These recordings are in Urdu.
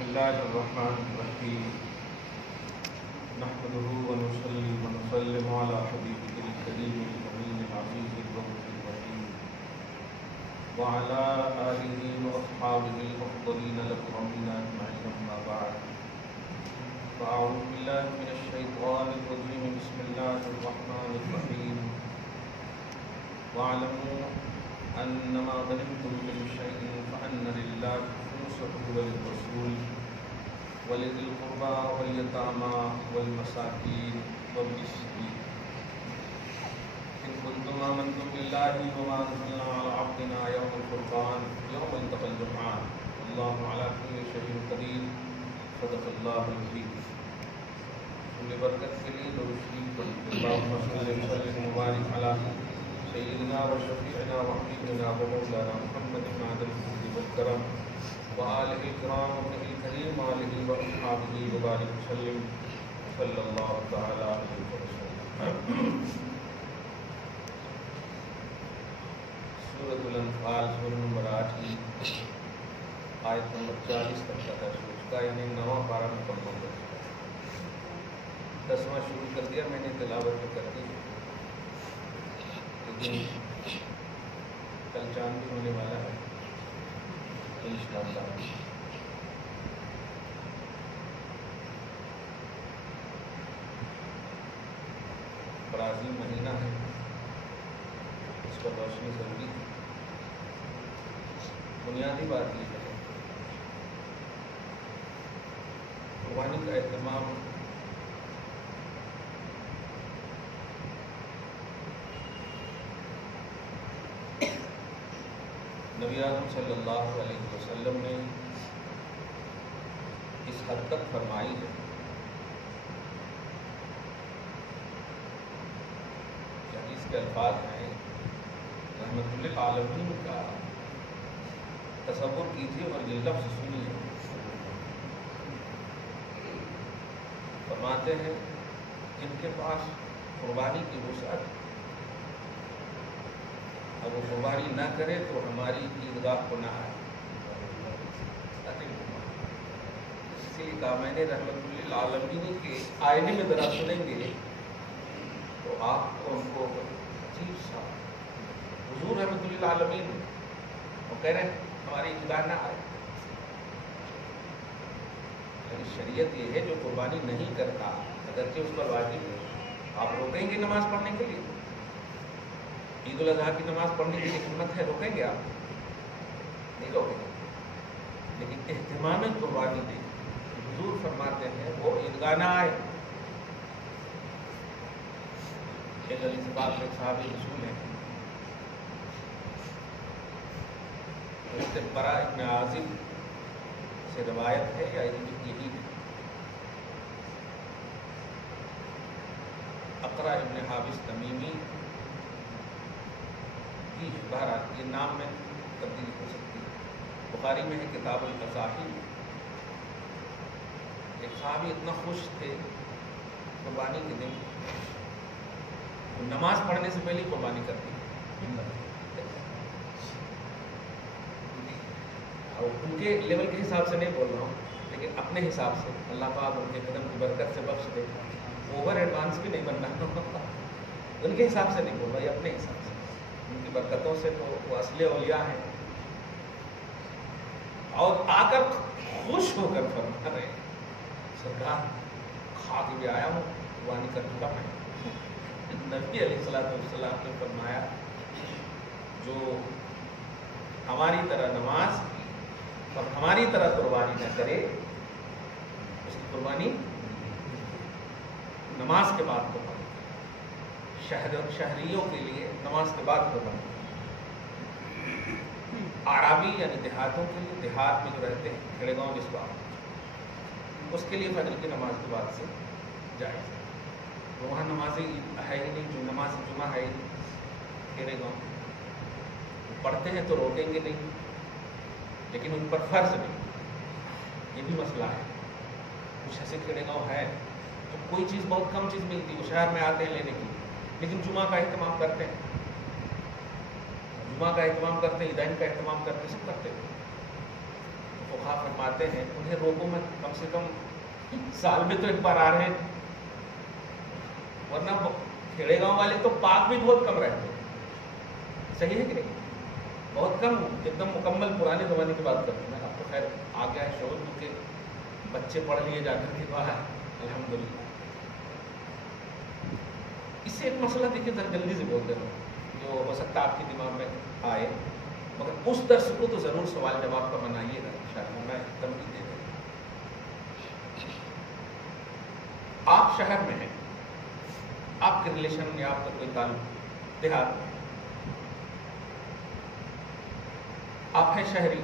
بسم الله الرحمن الرحيم نحمده ونصلي ونسلم على حبيبه الكريم الأمين العزيز الرؤوف الرحيم وعلى آله وأصحابه الأفضلين الأكرمين أجمعين أما بعد فأعوذ بالله من الشيطان الرجيم بسم الله الرحمن الرحيم واعلموا أنما غنمتم من شيء فأن لله خمسه وللرسول ولذي القربى واليتامى والمساكين وابن السبيل إن كنتم آمنتم بالله وما أنزلنا على عبدنا يوم الفرقان يوم التقى الجمعان والله على كل شيء قدير صدق الله العظيم. سن برکت کے لیے درود شریف پڑھیں. اللهم صل وسلم وبارك على سيدنا وشفيعنا وحبيبنا ومولانا محمد بن الجود والكرم وآله الكرام وابنه الكريم وآله وأصحابه وبارك وسلم صلى الله تعالى عليه وسلم. سورۃ الانفال سورہ نمبر 8 کی آیت نمبر 40 تک کا درس اس کا یعنی 9واں پارہ مکمل ہو چکا ہے. 10واں شروع کر دیا میں نے تلاوت کر دی لیکن کل چاند بھی ہونے والا ہے انشاءاللہ. برازیل مہینہ ہے اس پر روشنی ضروری ہے. بنیادی بات یہ ہے قربانی کا اہتمام نبی اعظم صلی اللہ علیہ وسلم نے اس حد تک فرمائی ہے کہ اس کے الفاظ ہیں رحمت للعالمین کا تصور کیجیے اور یہ لفظ سنیے. فرماتے ہیں جن کے پاس قربانی کی وسعت اب وہ قربانی نہ کرے تو ہماری عیدگاہ کو نہ آئے. اسی لیے کہا میں نے رحمت للعالمین کے آئینے میں ذرا سنیں گے تو آپ کو ان کو عجیب سا حضور رحمت للعالمین وہ کہہ رہے ہیں ہماری عیدگاہ نہ آئے. یعنی شریعت یہ ہے جو قربانی نہیں کرتا اگرچہ اس پر واجب ہے آپ روکیں گے نماز پڑھنے کے لیے. عید الاضحیٰ کی نماز پڑھنے کی حکمت ہے روکیں گے آپ نہیں روکیں گے لیکن اہتمام قربانی دیں. حضور فرماتے ہیں وہ عیدگاہ نہ آئے. ایک علی سے بات میں صحابی رسول ہیں برا ابن عازب سے روایت ہے یا یہی ہے. اقرا ابن حابس تمیمی کی بہرحال یہ نام میں تبدیلی ہو سکتی ہے. بخاری میں ہے کتاب القصاحی. ایک صحابی اتنا خوش تھے قربانی کے دن نماز پڑھنے سے پہلے قربانی کرتے ہیں. ان کے لیول کے حساب سے نہیں بول رہا ہوں لیکن اپنے حساب سے اللہ پاک ان کے قدم کی برکت سے بخش دے. اوور ایڈوانس بھی نہیں بننا ان کے حساب سے نہیں بول رہا یہ اپنے حساب سے. ان کی برکتوں سے تو وہ اصل اولیاء ہیں اور آ کر خوش ہو کر فرما رہے ہیں سرکار کھا کے بھی آیا ہوں قربانی کر چکا میں. نبی علیہ السلام نے فرمایا جو ہماری طرح نماز اور ہماری طرح قربانی نہ کرے اس کی قربانی نماز کے بعد قربانی. شہریوں کے لیے نماز کے بعد قربانی. اعرابی یعنی دیہاتوں کے لیے دیہات میں جو رہتے ہیں کھڑے گاؤں جس بات اس کے لیے فجر کی نماز کے بعد سے جائز. تو وہاں نماز ہے ہی نہیں جو نماز جمعہ ہے ہی نہیں. کھڑے گاؤں پڑھتے ہیں تو روکیں گے نہیں لیکن ان پر فرض نہیں. یہ بھی مسئلہ ہے. کچھ ایسے کھڑے گاؤں ہے تو کوئی چیز بہت کم چیز ملتی وہ شہر میں آتے ہیں لینے کے لیے لیکن جمعہ کا اہتمام کرتے ہیں. جمعہ کا اہتمام کرتے ہیں عیدین کا اہتمام کرتے ہیں سب کرتے ہیں. فقہا فرماتے ہیں انہیں روکو میں کم سے کم سال میں تو ایک بار آ رہے ہیں، ورنہ کھیڑے گاؤں والے تو پاک بھی بہت کم رہتے ہیں. صحیح ہے کہ نہیں؟ بہت کم، ایک دم مکمل پرانے زمانے کی بات کرتا ہوں میں. اب تو خیر آ گیا ہے شعور، کیونکہ بچے پڑھ لیے جا کر کے باہر الحمدللہ. اس سے ایک مسئلہ دیکھیے ذرا جلدی سے بول دے رہا ہوں جو ہو سکتا ہے آپ کے دماغ میں آئے، مگر اس درس کو تو ضرور سوال جواب کا بنائیے گا انشاءاللہ. میں تنبیہ دے دوں، آپ شہر میں ہیں، آپ کے ریلیشن یا آپ کا کوئی تعلق دیہات میں، آپ ہیں شہری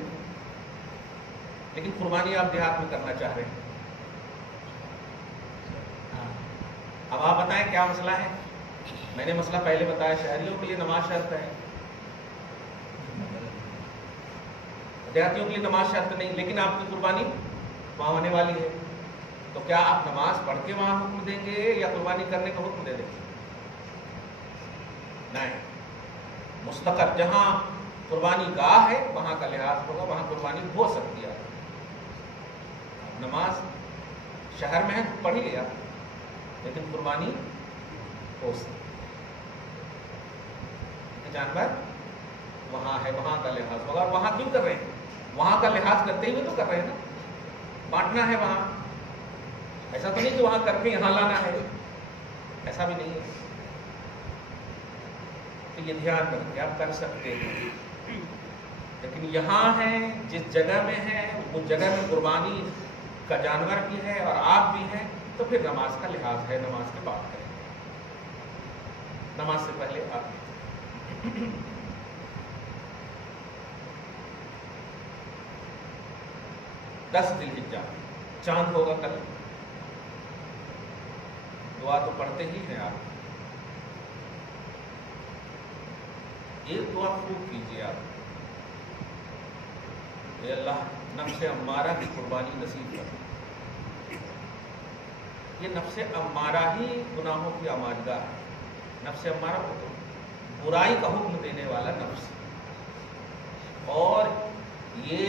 لیکن قربانی آپ دیہات میں کرنا چاہ رہے ہیں. اب آپ بتائیں کیا مسئلہ ہے؟ میں نے مسئلہ پہلے بتایا، شہریوں کے لیے نماز شرط ہے، دیہاتیوں کے لیے نماز شرط نہیں، لیکن آپ کی قربانی وہاں ہونے والی ہے. تو کیا آپ نماز پڑھ کے وہاں حکم دیں گے یا قربانی کرنے کا حکم دے دیں گے؟ نہیں، مستقر جہاں قربانی گاہ ہے وہاں کا لحاظ ہوگا، وہاں قربانی ہو سکتی ہے. نماز شہر میں ہے تو پڑھ لیا، لیکن قربانی ہو سکتی ہے. جانور وہاں ہے، وہاں کا لحاظ ہوگا. اور وہاں کیوں کر رہے ہیں؟ وہاں کا لحاظ کرتے ہوئے تو کر رہے ہیں نا، بانٹنا ہے وہاں. ایسا تو نہیں کہ وہاں کر کے یہاں لانا ہے، ایسا بھی نہیں ہے. تو یہ دھیان رکھیں، آپ کر سکتے ہیں، لیکن یہاں ہیں جس جگہ میں ہے اس جگہ میں قربانی کا جانور بھی ہے اور آپ بھی ہیں، تو پھر نماز کا لحاظ ہے، نماز کے بعد کریں، نماز سے پہلے آپ 10 ذی الحجہ چاند ہوگا کل. دعا تو پڑھتے ہی ہیں آپ، ایک دعا خوب کیجیے آپ، اے اللہ نفس امارہ کی قربانی نصیب کر. یہ نفس امارہ ہی گناہوں کی آمادگاہ ہے. نفس امارہ کو تو برائی کا حکم دینے والا نفس، اور یہ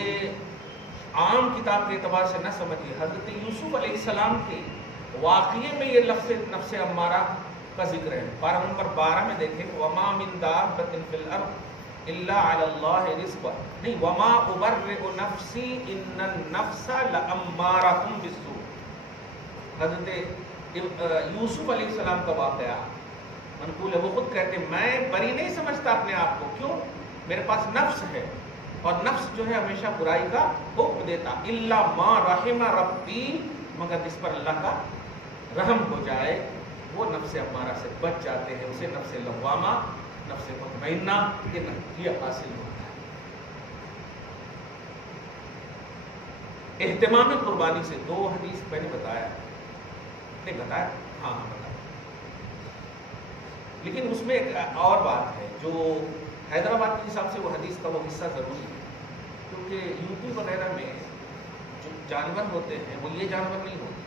عام کتاب کے اعتبار سے نہ سمجھیے. حضرت یوسف علیہ السلام کے واقعے میں یہ لفظ نفس امارہ کا ذکر ہے. پارہ نمبر 12 میں دیکھیں، وما من دابۃ فی الارض الا علی اللہ رزقها، نہیں وما ابرئ نفسی ان النفس لامارۃ بالسوء. حضرت یوسف علیہ السلام کا واقعہ منقول ہے. وہ خود کہتے ہیں میں بری نہیں سمجھتا اپنے آپ کو، کیوں؟ میرے پاس نفس ہے، اور نفس جو ہے ہمیشہ برائی کا حکم دیتا. الا ما رحم ربی، مگر جس پر اللہ کا رحم ہو جائے وہ نفس امارہ سے بچ جاتے ہیں. اسے نفس لوامہ، نفس مطمئنہ یہ حاصل ہوتا ہے. اہتمام قربانی سے 2 حدیث میں نے بتایا، نہیں بتایا؟ ہاں بتایا. لیکن اس میں ایک اور بات ہے جو حیدرآباد کے حساب سے وہ حدیث کا وہ حصہ ضروری ہے، کیونکہ یو پی وغیرہ میں جو جانور ہوتے ہیں وہ یہ جانور نہیں ہوتے،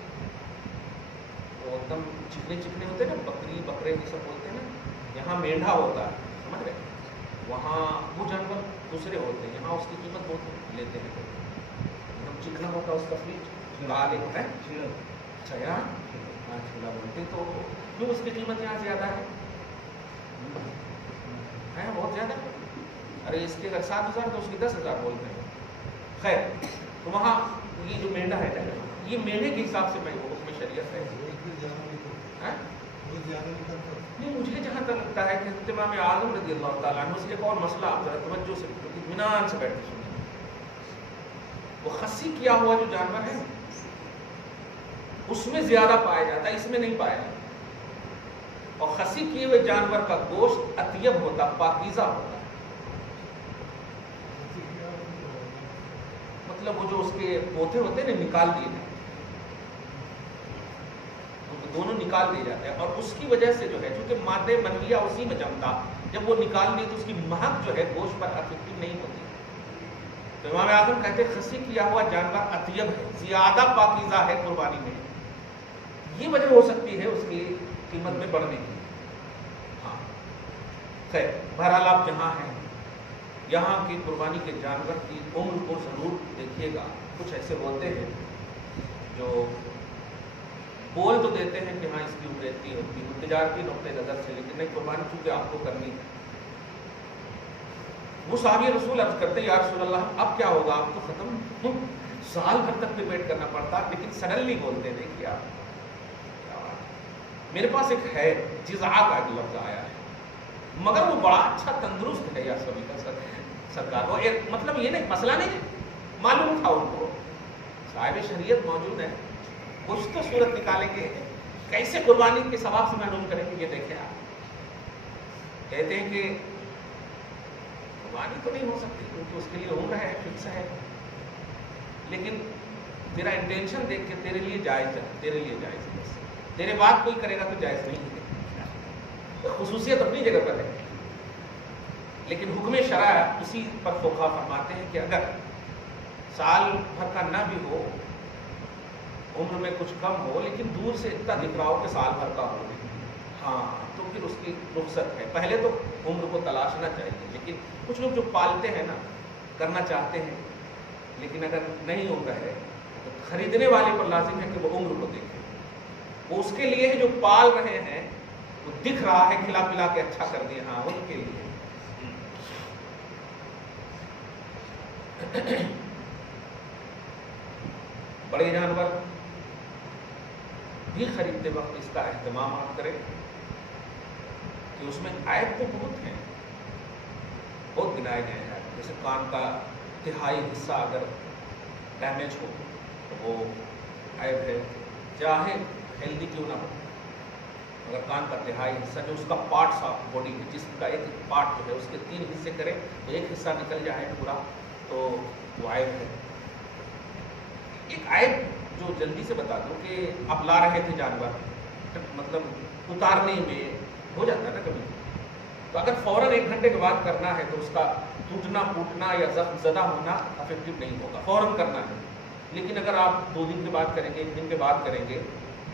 وہ ایک دم چکنے چکنے ہوتے ہیں نا، بکری بکرے یہ سب بولتے ہیں نا. یہاں مینڈھا ہوتا ہے، سمجھ رہے؟ وہاں وہ جانور دوسرے ہوتے ہیں، یہاں اس کی قیمت بہت لیتے ہیں. ایک دم چکنا ہوتا ہے اس کا فریج لال ہوتا ہے. اچھا یہاں چھولا بولتے تو کیوں اس کی قیمت یہاں زیادہ ہے؟ بہت زیادہ. ارے اس کے اگر 7,000 تو اس کی 10,000 بولتے ہیں. خیر، تو وہاں یہ جو مینڈا ہے نا، یہ مینڈے کے حساب سے میں وہ اس میں شریعت ہے. نہیں، مجھے جہاں تک لگتا ہے کہ حضرت امام اعظم رضی اللہ تعالیٰ عنہ سے ایک اور مسئلہ آپ ذرا توجہ سے اطمینان سے بیٹھ کے سنیں. وہ خصی کیا ہوا جو جانور ہے اس میں زیادہ پایا جاتا ہے، اس میں نہیں پایا جاتا. اور خصی کیے ہوئے جانور کا گوشت اطیب ہوتا، پاکیزہ ہوتا ہے. مطلب وہ جو اس کے پوتے ہوتے ہیں نا، نکال دیے جاتے ہیں، دونوں نکال دیے جاتے ہیں. اور اس کی وجہ سے جو ہے چونکہ مادہ منویہ اسی میں جمتا، جب وہ نکال دی تو اس کی مہک جو ہے گوشت پر افیکٹو نہیں ہوتی. تو امام اعظم کہتے ہیں خصی کیا ہوا جانور اطیب ہے، زیادہ پاکیزہ ہے قربانی میں. یہ وجہ ہو سکتی ہے اس کی قیمت میں بڑھنے کی. ہاں خیر، بہرحال آپ جہاں ہیں یہاں کی قربانی کے جانور کی عمر کو ضرور دیکھیے گا. کچھ ایسے ہوتے ہیں جو بول تو دیتے ہیں کہ ہاں اس کی عمر اتنی ہوتی ہے تجارتی نقطۂ نظر سے، لیکن نہیں، قربانی چونکہ آپ کو کرنی ہے. وہ صحابی رسول عرض کرتے ہیں یا رسول اللہ اب کیا ہوگا، آپ تو ختم سال بھر تک ویٹ کرنا پڑتا، لیکن سڈنلی بولتے نہیں کیا. میرے پاس ایک ہے جزعہ کا ایک لفظ آیا ہے، مگر وہ بڑا اچھا تندرست ہے یا سبھی کا سرکار. وہ ایک مطلب یہ نہیں، مسئلہ نہیں معلوم تھا ان کو، صاحب شریعت موجود ہے، کچھ تو صورت نکالیں گے، کیسے قربانی کے ثواب سے محروم کریں گے. یہ دیکھیں آپ کہتے ہیں کہ قربانی تو نہیں ہو سکتی کیونکہ اس کے لیے عمر ہے، فکس ہے، لیکن تیرا انٹینشن دیکھ کے تیرے لیے جائز ہے، تیرے لیے جائز ہے، تیرے بعد کوئی کرے گا تو جائز نہیں ہے. خصوصیت اپنی جگہ پر ہے، لیکن حکم شرع اسی پر فقہا فرماتے ہیں کہ اگر سال بھر کا نہ بھی ہو، عمر میں کچھ کم ہو، لیکن دور سے اتنا دکھ رہا ہو کہ سال بھر کا ہو، ہاں تو پھر اس کی رخصت ہے. پہلے تو عمر کو تلاشنا چاہیے، لیکن کچھ لوگ جو پالتے ہیں نا، کرنا چاہتے ہیں، لیکن اگر نہیں عمر ہے تو خریدنے والے پر لازم ہے کہ وہ عمر کو دیکھے. وہ اس کے لیے ہے جو پال رہے ہیں، وہ دکھ رہا ہے کھلا پلا کے اچھا کر دیا، ہاں ان کے لیے. بڑے جانور بھی خریدتے وقت اس کا اہتمام آپ کریں کہ اس میں عیب تو بہت ہیں، بہت گنائے گئے ہیں. جیسے کان کا تہائی حصہ اگر ڈیمیج ہو تو وہ عیب ہے، چاہے ہیلدی کیوں نہ ہو. اگر کان کا تہائی حصہ جو اس کا پارٹس آف باڈی ہے، جسم کا ایک پارٹ جو ہے اس کے 3 حصے کرے تو ایک حصہ نکل جائے پورا تو وہ عیب ہے. ایک عیب جو جلدی سے بتا دوں کہ آپ لا رہے تھے جانور، مطلب اتارنے میں ہو جاتا ہے نا کبھی، تو اگر فوراً 1 گھنٹے کے بعد کرنا ہے تو اس کا ٹوٹنا پھوٹنا یا زخم زدہ ہونا افیکٹو نہیں ہوگا، فوراً کرنا ہے. لیکن اگر آپ 2 دن کے بعد کریں گے، 1 دن کے بعد کریں گے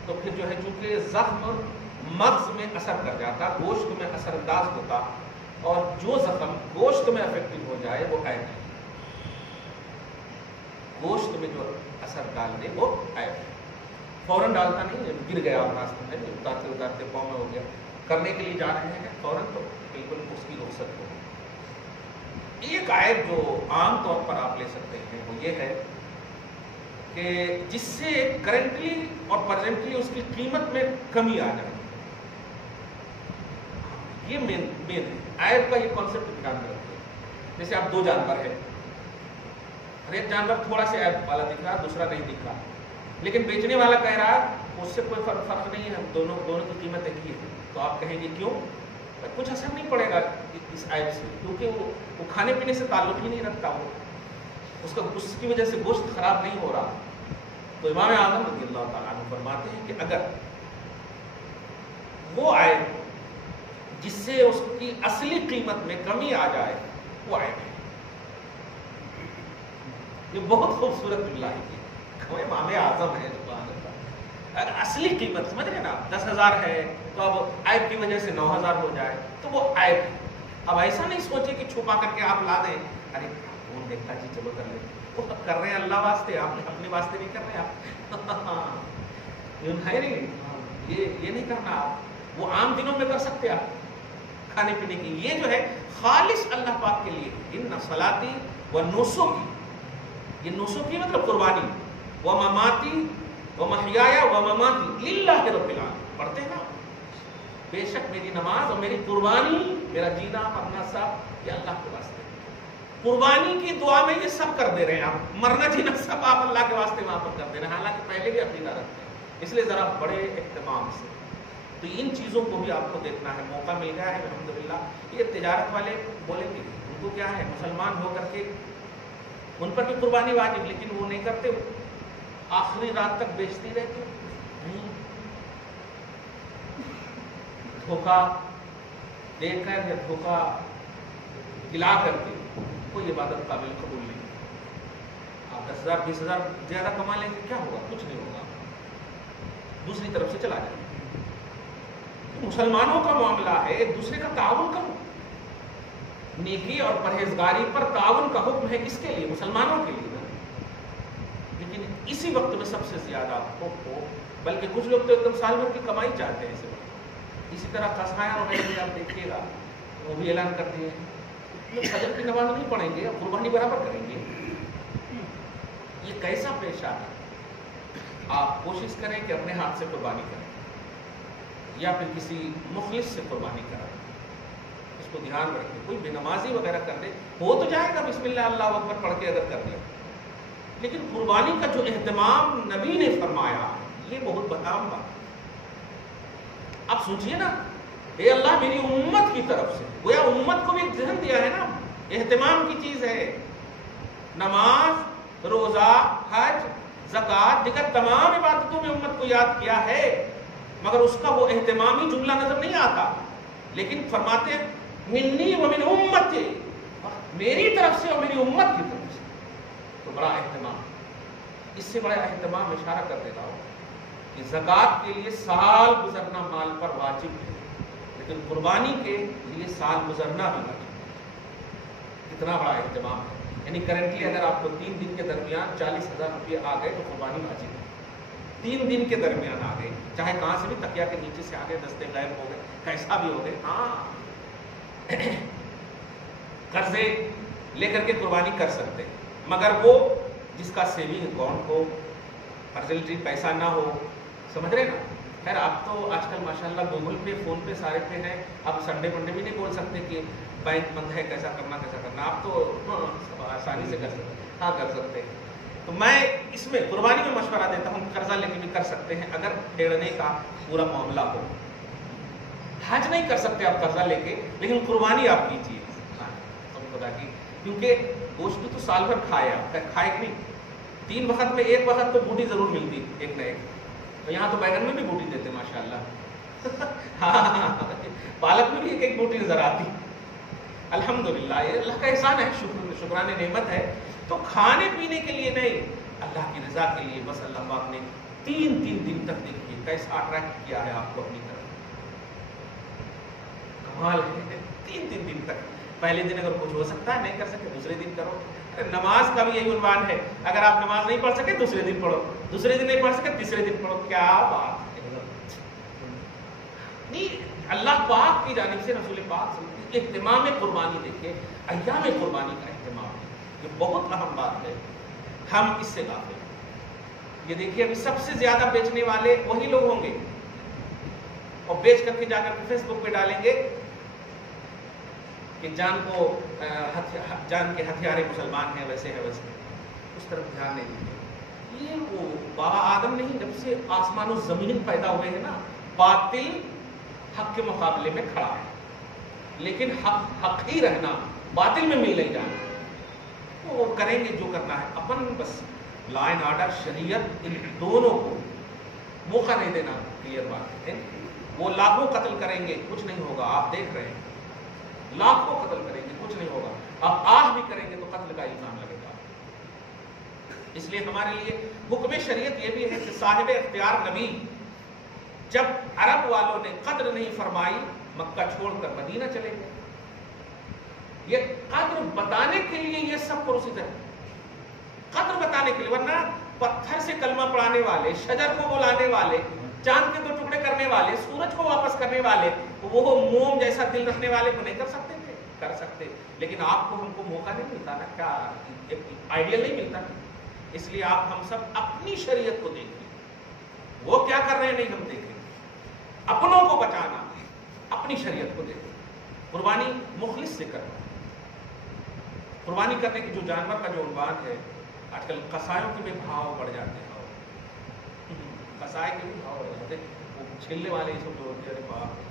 تو پھر جو ہے چونکہ زخم مغز میں اثر کر جاتا، گوشت میں اثر انداز ہوتا، اور جو زخم گوشت میں افیکٹو ہو جائے وہ عیب ہے. گوشت میں جو اثر ڈال دے وہ عیب ہے. فوراً ڈالتا نہیں ہے، گر گیا آپ راستے میں، اتارتے اتارتے پاؤں میں ہو گیا، کرنے کے لیے جا رہے ہیں فوراً تو بالکل اس کی رخصت ہو. ایک عیب جو عام طور پر آپ لے سکتے ہیں وہ یہ ہے کہ جس سے کرنٹلی اور پریزنٹلی اس کی قیمت میں کمی آ جائے. یہ مین ہے عیب کا. یہ کانسیپٹ دھیان میں رکھتے ہیں. جیسے آپ 2 جانور ہیں، ہر ایک جانور تھوڑا سا عیب والا دکھ رہا، دوسرا نہیں دکھ رہا، لیکن بیچنے والا کہہ رہا ہے اس سے کوئی فرق نہیں ہے، دونوں کی قیمت ایک ہی ہے. تو آپ کہیں گے کیوں؟ کچھ اثر نہیں پڑے گا اس عیب سے، کیونکہ وہ کھانے پینے سے تعلق ہی نہیں رکھتا، وہ اس کی وجہ سے گوشت خراب نہیں ہو رہا. تو امام اعظم رضی اللہ تعالیٰ عنہ فرماتے ہیں کہ اگر وہ عیب جس سے اس کی اصلی قیمت میں کمی آ جائے وہ عیب ہے. یہ بہت خوبصورت جملہ ہے، وہ امام اعظم ہے. اگر اصلی قیمت سمجھ رہے نا، 10,000 ہے تو اب عیب کی وجہ سے 9,000 ہو جائے تو وہ عیب ہے. اب ایسا نہیں سوچے کہ چھپا کر کے آپ لا دیں، ارے وہ دیکھتا جی چلو کر لیں. وہ کر رہے ہیں اللہ واسطے، آپ اپنے واسطے نہیں کر رہے. آپ یہ نہیں کرنا. آپ وہ عام دنوں میں کر سکتے آپ کھانے پینے کی. یہ جو ہے خالص اللہ پاک کے لیے. ان صلاتی و نسکی، یہ نسکی مطلب قربانی، و مماتی و محیایا و مماتی للہ رب العالمین. پڑھتے ہیں نا، بے شک میری نماز اور میری قربانی، میرا جینا مرنا سب یہ اللہ کے واسطے. قربانی کی دعا میں یہ سب کر دے رہے ہیں آپ، مرنا جینا سب آپ اللہ کے واسطے وہاں پر کر دے رہے ہیں، حالانکہ پہلے بھی عقیدہ رکھتے ہیں. اس لیے ذرا بڑے اہتمام سے تو ان چیزوں کو بھی آپ کو دیکھنا ہے. موقع مل گیا ہے الحمدللہ. یہ تجارت والے بولیں گے ان کو کیا ہے، مسلمان ہو کر کے ان پر بھی قربانی واجب، لیکن وہ نہیں کرتے، آخری رات تک بیچتی رہتی. دھوکہ دے کر یا دھوکہ کھلا کر کے کوئی عبادت قابل قبول نہیں. آپ 10,000 20,000 زیادہ کما لیں گے، کیا ہوگا؟ کچھ نہیں ہوگا، دوسری طرف سے چلا جائے گا. مسلمانوں کا معاملہ ہے، ایک دوسرے کا تعاون کرو. نیکی اور پرہیزگاری پر تعاون کا حکم ہے کس کے لیے؟ مسلمانوں کے لیے نا. لیکن اسی وقت میں سب سے زیادہ بلکہ کچھ لوگ تو ایک دم سال بھر کی کمائی چاہتے ہیں اس وقت. اسی طرح قصائیں وغیرہ بھی آپ دیکھیے گا وہ بھی اعلان کرتے ہیں فجر کی نماز نہیں پڑھیں گے قربانی برابر کریں گے. یہ کیسا پیشہ ہے؟ آپ کوشش کریں کہ اپنے ہاتھ سے قربانی کریں یا پھر کسی مخلص سے قربانی کریں. اس کو دھیان رکھیں. کوئی بے نمازی وغیرہ کر دے ہو تو جائے گا بسم اللہ اللہ اکبر پڑھ کے اگر کر دیا, لیکن قربانی کا جو اہتمام نبی نے فرمایا یہ بہت بدام بات. آپ سوچئے نا, اے اللہ میری امت کی طرف سے, گویا امت کو بھی ایک ذہن دیا ہے نا, اہتمام کی چیز ہے. نماز, روزہ, حج, زکوٰۃ, دیگر تمام عبادتوں میں امت کو یاد کیا ہے, مگر اس کا وہ اہتمامی جملہ نظر نہیں آتا. لیکن فرماتے ہیں منی و من امتی, میری طرف سے اور میری امت کی طرف سے. تو بڑا اہتمام, اس سے بڑا اہتمام اشارہ کر دیتا ہوں کہ زکوٰۃ کے لیے سال گزرنا مال پر واجب ہے, لیکن قربانی کے لیے سال گزرنا بھی واجب ہے. کتنا بڑا اہتمام ہے. یعنی کرنٹلی اگر آپ کو 3 دن کے درمیان 40,000 روپئے آ گئے تو قربانی واجب ہے. 3 دن کے درمیان آ گئے, چاہے کہاں سے بھی, تکیا کے نیچے سے آ گئے, دستے غائب ہو گئے, کیسا بھی ہو گئے. ہاں قرضے لے کر کے قربانی کر سکتے, مگر وہ جس کا سیونگ اکاؤنٹ ہو, فرزلٹی پیسہ نہ ہو, سمجھ رہے نا. خیر آپ تو آج کل ماشاءاللہ گوگل پے, فون پے سارے پہ ہیں. آپ سنڈے منڈے بھی نہیں بول سکتے کہ بینک بند ہے, کیسا کرنا کیسا کرنا. آپ تو آسانی سے کر سکتے, ہاں کر سکتے ہیں. تو میں اس میں قربانی میں مشورہ دیتا ہوں, قرضہ لے کے بھی کر سکتے ہیں اگر پھیڑنے کا پورا معاملہ ہو. حج نہیں کر سکتے آپ قرضہ لے کے, لیکن قربانی آپ کیجیے خدا کی, کیونکہ گوشت تو سال بھر کھائے, آپ کھائے کہ نہیں. 3 وقت میں 1 وقت تو بوٹی ضرور ملتی ایک نہ ایک. تو یہاں تو بیگن میں بھی بوٹی دیتے ماشاءاللہ. ہاں پالک میں بھی ایک بوٹی نظر آتی. الحمدللہ یہ اللہ کا احسان ہے, شکران نعمت ہے. تو کھانے پینے کے لیے نہیں, اللہ کی رضا کے لیے بس. اللہ پاک نے 3 دن تک دیکھیے کیسا اٹریکٹ کیا ہے آپ کو اپنی طرف. کمال ہے. 3 دن تک. پہلے دن اگر کچھ ہو سکتا ہے نہیں کر سکے دوسرے دن کرو. نماز کا بھی یہی عنوان ہے, اگر آپ نماز نہیں پڑھ سکے دوسرے دن پڑھو, دوسرے دن نہیں پڑھ سکے تیسرے دن پڑھو. کیا بات ہے. نہیں, اللہ پاک کی جانب سے, رسول پاک سے اہتمام قربانی دیکھیں, ایام قربانی کا اہتمام, یہ بہت اہم بات ہے. ہم اس سے غافل ہیں. یہ دیکھیے ابھی سب سے زیادہ بیچنے والے وہی لوگ ہوں گے, اور بیچ کر کے جا کر کے فیس بک پہ ڈالیں گے کہ جان کے ہتھیارے مسلمان ہیں, ویسے ہے ویسے. اس طرف دھیان نہیں دیں. یہ وہ بابا آدم نہیں, جب سے آسمان و زمین پیدا ہوئے ہیں نا, باطل حق کے مقابلے میں کھڑا ہے, لیکن حق ہی رہنا, باطل میں مل نہیں جانا. وہ کریں گے جو کرنا ہے. اپن بس لا اینڈ آرڈر, شریعت, ان دونوں کو موقع نہیں دینا. کلیئر بات ہے. وہ لاکھوں قتل کریں گے, کچھ نہیں ہوگا. آپ دیکھ رہے ہیں, لاکھوں قتل کریں گے, کچھ نہیں ہوگا. آپ آہ بھی کریں گے تو قتل کا الزام لگے گا. اس لیے ہمارے لیے حکم شریعت یہ بھی ہے کہ صاحب اختیار نبی جب عرب والوں نے قدر نہیں فرمائی, مکہ چھوڑ کر مدینہ چلے گئے. یہ قدر بتانے کے لیے یہ سب پروسیجر ہے, قدر بتانے کے لیے. ورنہ پتھر سے کلمہ پڑھانے والے, شجر کو بلانے والے, چاند کے 2 ٹکڑے کرنے والے, سورج کو واپس کرنے والے, وہ موم جیسا دل رکھنے والے کو نہیں کر سکتے تھے. کر سکتے, لیکن آپ کو, ہم کو موقع نہیں ملتا نا, کیا آئیڈیل نہیں ملتا. اس لیے آپ ہم سب اپنی شریعت کو دیکھیں, وہ کیا کر رہے ہیں نہیں ہم دیکھیں. اپنوں کو بچانا, اپنی شریعت کو دیکھیں. قربانی مخلص سے کرنا. قربانی کرنے کی جو جانور کا جو عنوان ہے, آج کل قصائیوں کے بھی بھاؤ بڑھ جاتے ہیں. قصائی کے بھی بھاؤ بڑھ جاتے ہیں. وہ چھیلنے والے یہ سب جو ہوتے ہیں, باپ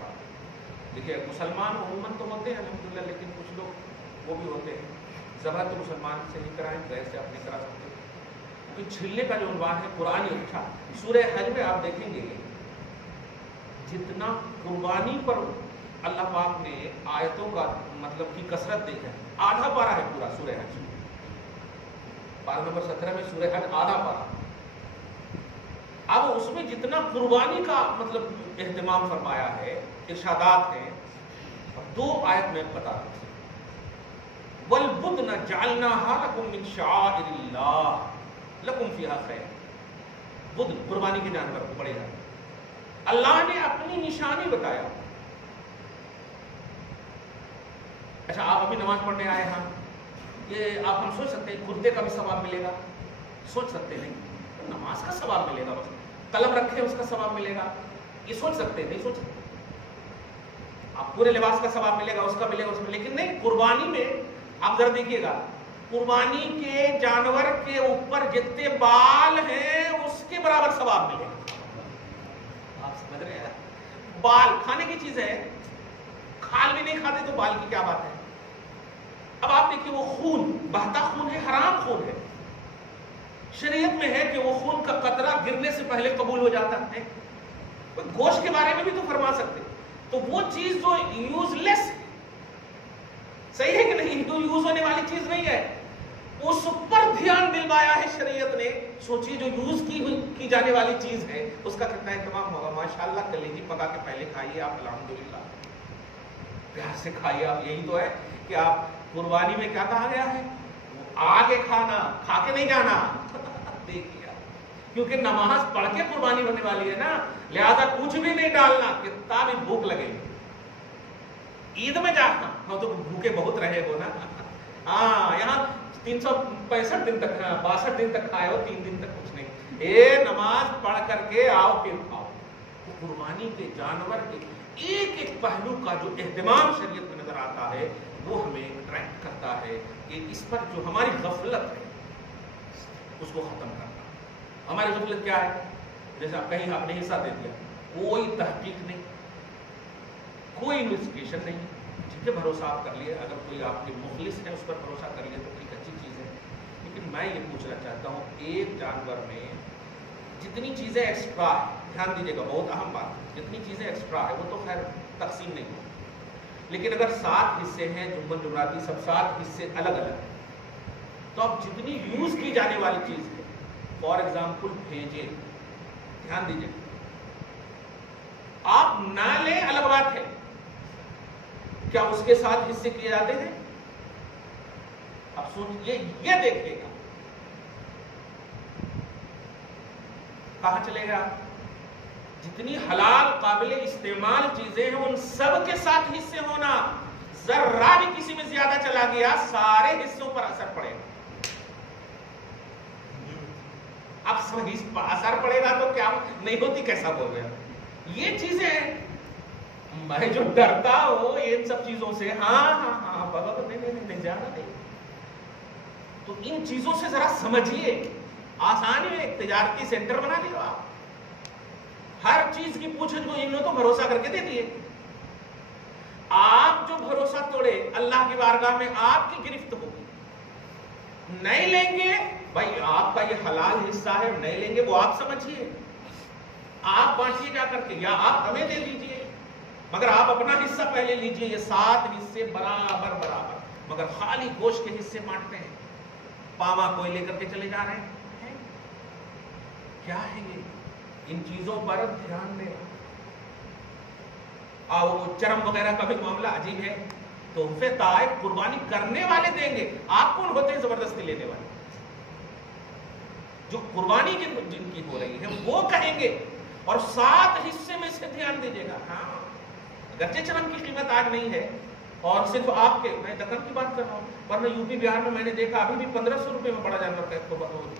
دیکھیے مسلمان عموماً تو ہوتے ہیں الحمدللہ, لیکن کچھ لوگ وہ بھی ہوتے ہیں ذبح تو مسلمان سے نہیں کرائیں, غیر سے آپ نہیں کرا سکتے. کیونکہ چھیلنے کا جو عنوان ہے قرآن. اچھا, سورہ حج میں آپ دیکھیں گے جتنا قربانی پر اللہ پاک نے آیتوں کا مطلب کی کثرت دیکھا ہے, آدھا پارہ ہے پورا سورہ حج. پارہ نمبر 17 میں سورہ حج آدھا پارہ. اب اس میں جتنا قربانی کا مطلب اہتمام فرمایا ہے, ارشادات ہیں, 2 آیت میں بتا دوں. والبدن جعلناها لكم من شعائر اللہ لکم فیہا خیر. بدن قربانی کے جانور کو بڑے جانور اللہ نے اپنی نشانی بتایا. اچھا آپ ابھی نماز پڑھنے آئے ہیں, یہ آپ ہم سوچ سکتے ہیں کرتے کا بھی ثواب ملے گا؟ سوچ سکتے نہیں. نماز کا ثواب ملے گا, بس قلم رکھے اس کا ثواب ملے گا, یہ سوچ سکتے نہیں سوچ سکتے. آپ پورے لباس کا ثواب ملے گا, اس کا ملے گا, اس میں, لیکن نہیں قربانی میں. آپ ذرا دیکھیے گا قربانی کے جانور کے اوپر جتنے بال ہیں اس کے برابر ثواب ملے گا. آپ سمجھ رہے ہیں؟ بال کھانے کی چیز ہے, کھال بھی نہیں کھاتے تو بال کی کیا بات ہے. اب آپ دیکھیے وہ خون بہتا خون ہے, حرام خون ہے. شریعت میں ہے کہ وہ خون کا قطرہ گرنے سے پہلے قبول ہو جاتا ہے. گوشت کے بارے میں بھی تو فرما سکتے. تو وہ چیز جو یوز لیس ہے, صحیح ہے کہ نہیں, جو یوز ہونے والی چیز نہیں ہے, اس پر دھیان دلوایا ہے شریعت نے. سوچیے جو یوز کی جانے والی چیز ہے اس کا کتنا اہتمام ہوگا. ماشاءاللہ کلیجی پکا کے پہلے کھائیے آپ, الحمدللہ پیار سے کھائیے آپ. یہی تو ہے کہ آپ قربانی میں کیا کہا گیا ہے, آگے کھانا, کھا کے نہیں جانا. دیکھیے کیونکہ نماز پڑھ کے قربانی ہونے والی ہے نا, لہذا کچھ بھی نہیں ڈالنا, کتنا بھی بھوک لگے. عید میں جانا ہاں تو بھوکے بہت رہے ہو نا. ہاں یہاں 365 دن تک 62 دن تک کھائے ہو, 3 دن تک کچھ نہیں. نماز پڑھ کر کے آؤ پھر کھاؤ. قربانی کے جانور کے ایک ایک پہلو کا جو اہتمام شریعت میں نظر آتا ہے وہ ہمیں اٹریکٹ کرتا ہے کہ اس پر جو ہماری غفلت ہے اس کو ختم کرنا. ہماری غفلت کیا ہے؟ جیسے آپ کہیں آپ نے حصہ دے دیا, کوئی تحقیق نہیں, کوئی انویسٹیگیشن نہیں. ٹھیک ہے بھروسہ آپ کر لیے, اگر کوئی آپ کے مخلص ہے اس پر بھروسہ کر لیے تو ایک اچھی چیز ہے. لیکن میں یہ پوچھنا چاہتا ہوں, ایک جانور میں جتنی چیزیں ایکسٹرا ہے, دھیان دیجیے گا بہت اہم بات, جتنی چیزیں ایکسٹرا ہے وہ تو خیر تقسیم نہیں ہوتی, لیکن اگر 7 حصے ہیں جمل جملاتی سب 7 حصے الگ الگ ہیں, تو اب جتنی یوز کی جانے والی چیز ہے, فار ایگزامپل بھیجے, دھیان دیجیے, آپ نہ لیں الگ بات ہے, کیا اس کے 7 حصے کیے جاتے ہیں؟ آپ سوچئے, یہ دیکھیے گا کہاں چلے گا. جتنی حلال قابل استعمال چیزیں ہیں ان سب کے 7 حصے ہونا, ذرہ بھی کسی میں زیادہ چلا گیا سارے حصوں پر اثر پڑے گا. اب اثر پڑے گا تو کیا نہیں ہوتی, کیسا بول رہے ہیں. یہ چیزیں میں جو ڈرتا ہوں ان سب چیزوں سے, ہاں بابا نہیں جانا نہیں, تو ان چیزوں سے ذرا سمجھیے. آسانی میں ایک تجارتی سینٹر بنا لیو آپ, ہر چیز کی پوچھ کو انہوں تو بھروسہ کر کے دے دیے. آپ جو بھروسہ توڑے اللہ کی بارگاہ میں آپ کی گرفت ہوگی. نہیں لیں گے بھائی, آپ کا یہ حلال حصہ ہے, نہیں لیں گے وہ آپ سمجھیے, آپ بانٹیے جا کر کے, یا آپ ہمیں دے دیجیے, مگر آپ اپنا حصہ پہلے لیجیے. یہ 7 حصے برابر, مگر خالی گوشت کے حصے بانٹتے ہیں, پاوا کوئی لے کر کے چلے جا رہے ہیں. کیا ہے یہ؟ ان چیزوں پر دھیان دیں. وہ چرم وغیرہ کا بھی معاملہ عجیب ہے. تحفے تائب قربانی کرنے والے دیں گے, آپ کون ہوتے ہیں زبردستی لینے والے؟ جو قربانی جن کی ہو رہی ہے وہ کہیں گے. اور 7 حصے میں سے دھیان دیجیے گا. ہاں اگرچہ چرم کی قیمت آج نہیں ہے, اور صرف آپ کے, میں دکن کی بات کر رہا ہوں, ورنہ یو پی بہار میں میں نے دیکھا ابھی بھی 1500 روپے میں بڑا جانور کا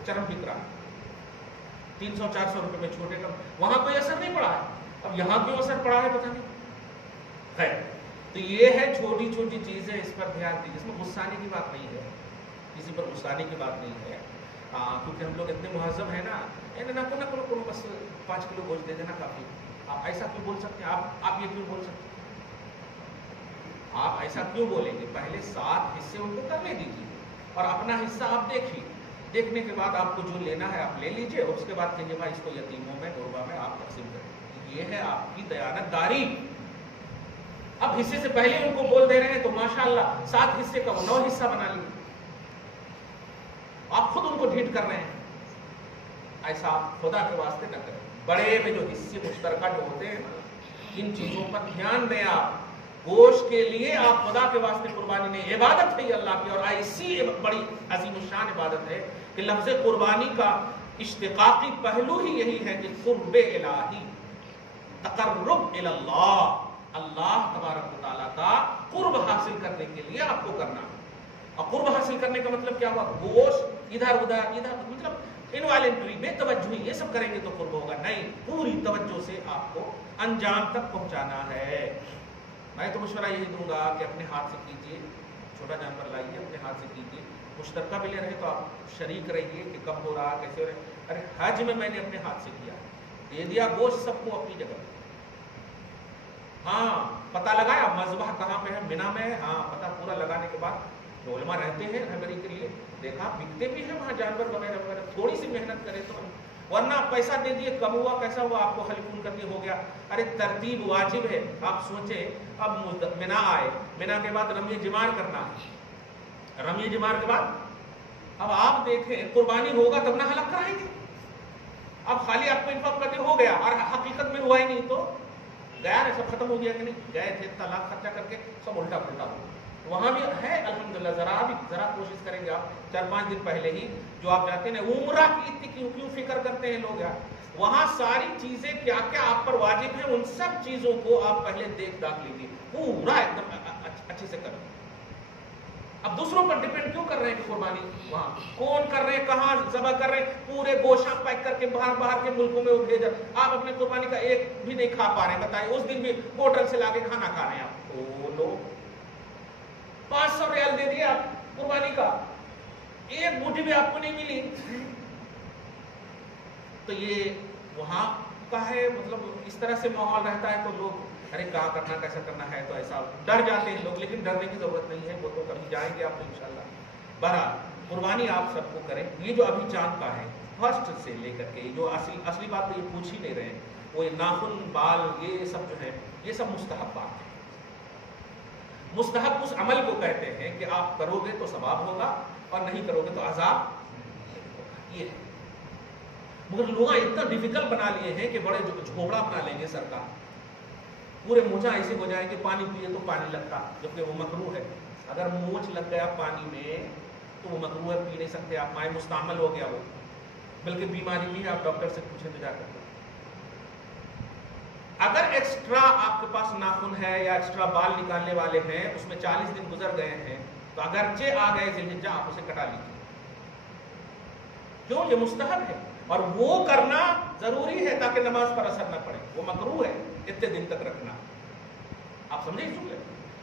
چرم بک رہا, 300-400 روپے میں چھوٹے کا. وہاں کوئی اثر نہیں پڑا ہے. اب یہاں کیوں اثر پڑا ہے پتہ نہیں. خیر, تو یہ ہے چھوٹی چھوٹی چیزیں, اس پر دھیان دیجیے. اس میں غصانے کی بات نہیں ہے, کسی پر غصانے کی بات نہیں ہے. کیونکہ ہم لوگ اتنے مہذب ہیں نا, نہ بس 5 کلو گوشت دے دینا کافی. آپ ایسا کیوں بول سکتے ہیں؟ آپ یہ کیوں بول سکتے ہیں؟ آپ ایسا کیوں بولیں گے؟ پہلے 7 حصے ان کو کر لے دیجیے, اور اپنا حصہ آپ دیکھیے. دیکھنے کے بعد آپ کو جو لینا ہے آپ لے لیجئے, اور اس کے بعد کہیں بھائی اس کو یتیموں میں غربا میں آپ تقسیم کریں. یہ ہے آپ کی دیانت داری. اب حصے سے پہلے ان کو بول دے رہے ہیں تو ماشاءاللہ 7 حصے کا 9 حصہ بنا لیے. آپ خود ان کو ڈھیٹ کر رہے ہیں. ایسا خدا کے واسطے نہ کریں. بڑے میں جو حصے مشترکہ جو ہوتے ہیں نا, ان چیزوں پر دھیان دیں آپ. گوشت کے لیے آپ خدا کے واسطے قربانی نہیں، عبادت ہے یہ اللہ کی، اور ایسی بڑی عظیم الشان عبادت ہے کہ لفظ قربانی کا اشتقاقی پہلو ہی یہی ہے کہ قرب الہی، تقرب اللہ، اللہ تبارک و تعالیٰ کا قرب حاصل کرنے کے لیے آپ کو کرنا ہے۔ اور قرب حاصل کرنے کا مطلب کیا ہوا؟ گوشت ادھر ادھر مطلب انوالنٹری، بے توجہی یہ سب کریں گے تو قرب ہوگا نہیں، پوری توجہ سے آپ کو انجام تک پہنچانا ہے۔ میں تو مشورہ یہی دوں گا کہ اپنے ہاتھ سے کیجیے، چھوٹا جانور لائیے اپنے ہاتھ سے کیجیے، مشترکہ بھی لے رہے تو آپ شریک رہیے کہ کب ہو رہا کیسے ہو رہا۔ ارے حج میں نے اپنے ہاتھ سے کیا، دے دیا گوشت سب کو اپنی جگہ، ہاں پتہ لگایا مذبح کہاں پہ ہے، مینا میں ہے، ہاں پتہ پورا لگانے کے بعد جو علماء رہتے ہیں رہبری کے لیے، دیکھا بکتے بھی ہیں وہاں جانور وغیرہ وغیرہ، تھوڑی سی محنت کرے تو، ورنہ پیسہ دے دیے کب ہوا کیسا ہوا آپ کو خلیفون کر کے ہو گیا۔ ارے ترتیب واجب ہے، آپ سوچیں اب مینا آئے، مینا کے بعد رمی جمار کرنا ہے، رمی جمار کے بعد اب آپ دیکھیں قربانی ہوگا تب نہ حلق کرائیں گے، اب خالی آپ کو انفاق کرتے ہو گیا اور حقیقت میں ہوا ہی نہیں تو گیا نا، سب ختم ہو گیا کہ نہیں؟ گئے تھے اتنا لاکھ خرچہ کر کے سب الٹا پلٹا ہو گیا۔ وہاں بھی ہے الحمدللہ، ذرا کوشش کریں گے آپ 4-5 دن پہلے ہی جو آپ جاتے ہیں عمرہ کی اتنی کیوں فکر کرتے ہیں لوگ یار، وہاں ساری چیزیں کیا کیا آپ پر واجب ہیں ان سب چیزوں کو آپ پہلے دیکھ داکھ لیجیے، پورا ایک دم اچھے سے کریں۔ اب دوسروں پر ڈیپینڈ کیوں کر رہے ہیں کہ قربانی وہاں کون کر رہے ہیں، کہاں ذبح کر رہے ہیں، پورے گوشت پیک کر کے باہر کے ملکوں میں وہ بھیجا، آپ اپنے قربانی کا ایک بھی نہیں کھا پا رہے ہیں، بتائیں اس دن بھی ہوٹل سے لا کے کھانا کھا رہے ہیں آپ، وہ لوگ 500 ریال دے دیا قربانی کا، ایک بوٹی بھی آپ کو نہیں ملی۔ تو یہ وہاں کا ہے، مطلب اس طرح سے ماحول رہتا ہے تو لوگ ارے کہاں کرنا کیسا کرنا ہے، تو ایسا ڈر جاتے ہیں لوگ، لیکن ڈرنے کی ضرورت نہیں ہے، وہ تو کبھی جائیں گے آپ انشاءاللہ۔ بہرحال قربانی آپ سب کو کریں، یہ جو ابھی چاند کا ہے فرسٹ سے لے کر کے جو اصلی بات تو یہ پوچھ ہی نہیں رہے، وہ ناخن بال یہ سب جو ہے یہ سب مستحب بات ہے۔ مستحب اس عمل کو کہتے ہیں کہ آپ کرو گے تو ثواب ہوگا اور نہیں کرو گے تو عذاب ہوگا، یہ ہے۔ مگر لوگ اتنا ڈیفیکلٹ بنا لیے ہیں کہ بڑے جھوپڑا بنا لیں گے سر کا، پورے مونچھا ایسے ہو جائیں کہ پانی پیے تو پانی لگتا، جبکہ وہ مکروہ ہے، اگر مونچھ لگ گیا پانی میں تو وہ مکروہ ہے، پی نہیں سکتے آپ، مائع مستعمل ہو گیا وہ، بلکہ بیماری بھی ہے، آپ ڈاکٹر سے پوچھیں تو جا کر۔ اگر ایکسٹرا آپ کے پاس ناخن ہے یا ایکسٹرا بال نکالنے والے ہیں، اس میں 40 دن گزر گئے ہیں تو اگرچہ آ گئے ذی الحجہ آپ اسے کٹا لیجیے، کیوں؟ یہ مستحب ہے اور وہ کرنا ضروری ہے تاکہ نماز پر اثر نہ پڑے، وہ مکروہ ہے اتنے دن تک رکھنا، آپ سمجھیں جملے؟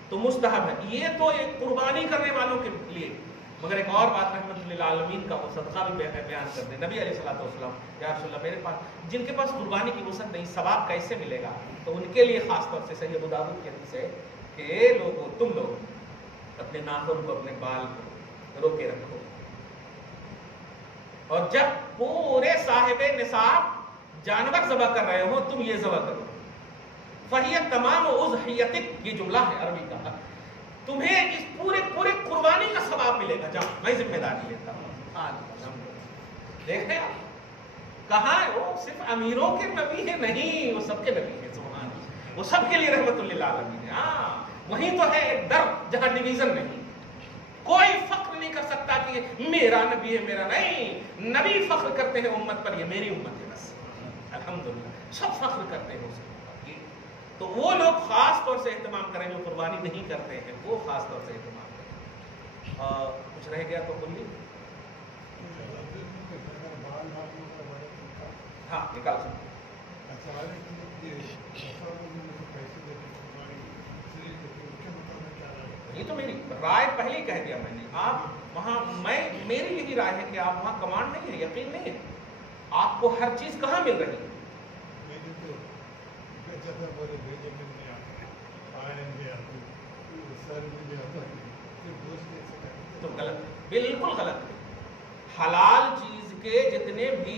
تو مستحب ہے، یہ تو ایک قربانی کرنے والوں کے لیے۔ مگر ایک اور بات رحمت للعالمین کا وہ صدقہ بھی بیان کر دیں، نبی علیہ الصلوۃ والسلام یا رسول اللہ میرے پاس جن کے پاس قربانی کی وسعت نہیں، ثواب کیسے ملے گا؟ تو ان کے لیے خاص طور سے صحیح ابو داؤد کی حدیث ہے کہ لوگوں تم لوگ اپنے ناخن کو اپنے بال کو روکے رکھو، اور جب پورے صاحب نصاب جانور ذبح کر رہے ہو تم یہ ذبح کرو، فَهِيَ تَمَامُ أُضْحِيَتِكَ، یہ جملہ ہے عربی کا، تمہیں اس پورے قربانی کا ثواب ملے گا، جاؤ میں ذمہ داری لیتا ہوں۔ دیکھیں آپ کہاں ہے، وہ صرف امیروں کے نبی ہے نہیں، وہ سب کے نبی ہے، سبحان اللہ، وہ سب کے لیے رحمت للعالمین ہے۔ ہاں وہیں تو ہے ایک در جہاں ڈویژن نہیں، کوئی فخر نہیں کر سکتا کہ میرا نبی ہے میرا نہیں، نبی فخر کرتے ہیں امت پر، یہ میری امت ہے بس، الحمدللہ سب فخر کرتے ہیں اس کے۔ تو وہ لوگ خاص طور سے اہتمام کریں جو قربانی نہیں کرتے ہیں، وہ خاص طور سے اہتمام کریں۔ کچھ رہ گیا تو بولیے۔ ہاں نکال سکتے، یہ تو میری رائے پہلے ہی کہہ دیا میں نے، آپ وہاں میری یہی رائے ہے کہ آپ وہاں کمانڈ نہیں ہے، یقین نہیں ہے، آپ کو ہر چیز کہاں مل رہی ہے؟ تو غلط، بالکل غلط ہے۔ حلال چیز کے جتنے بھی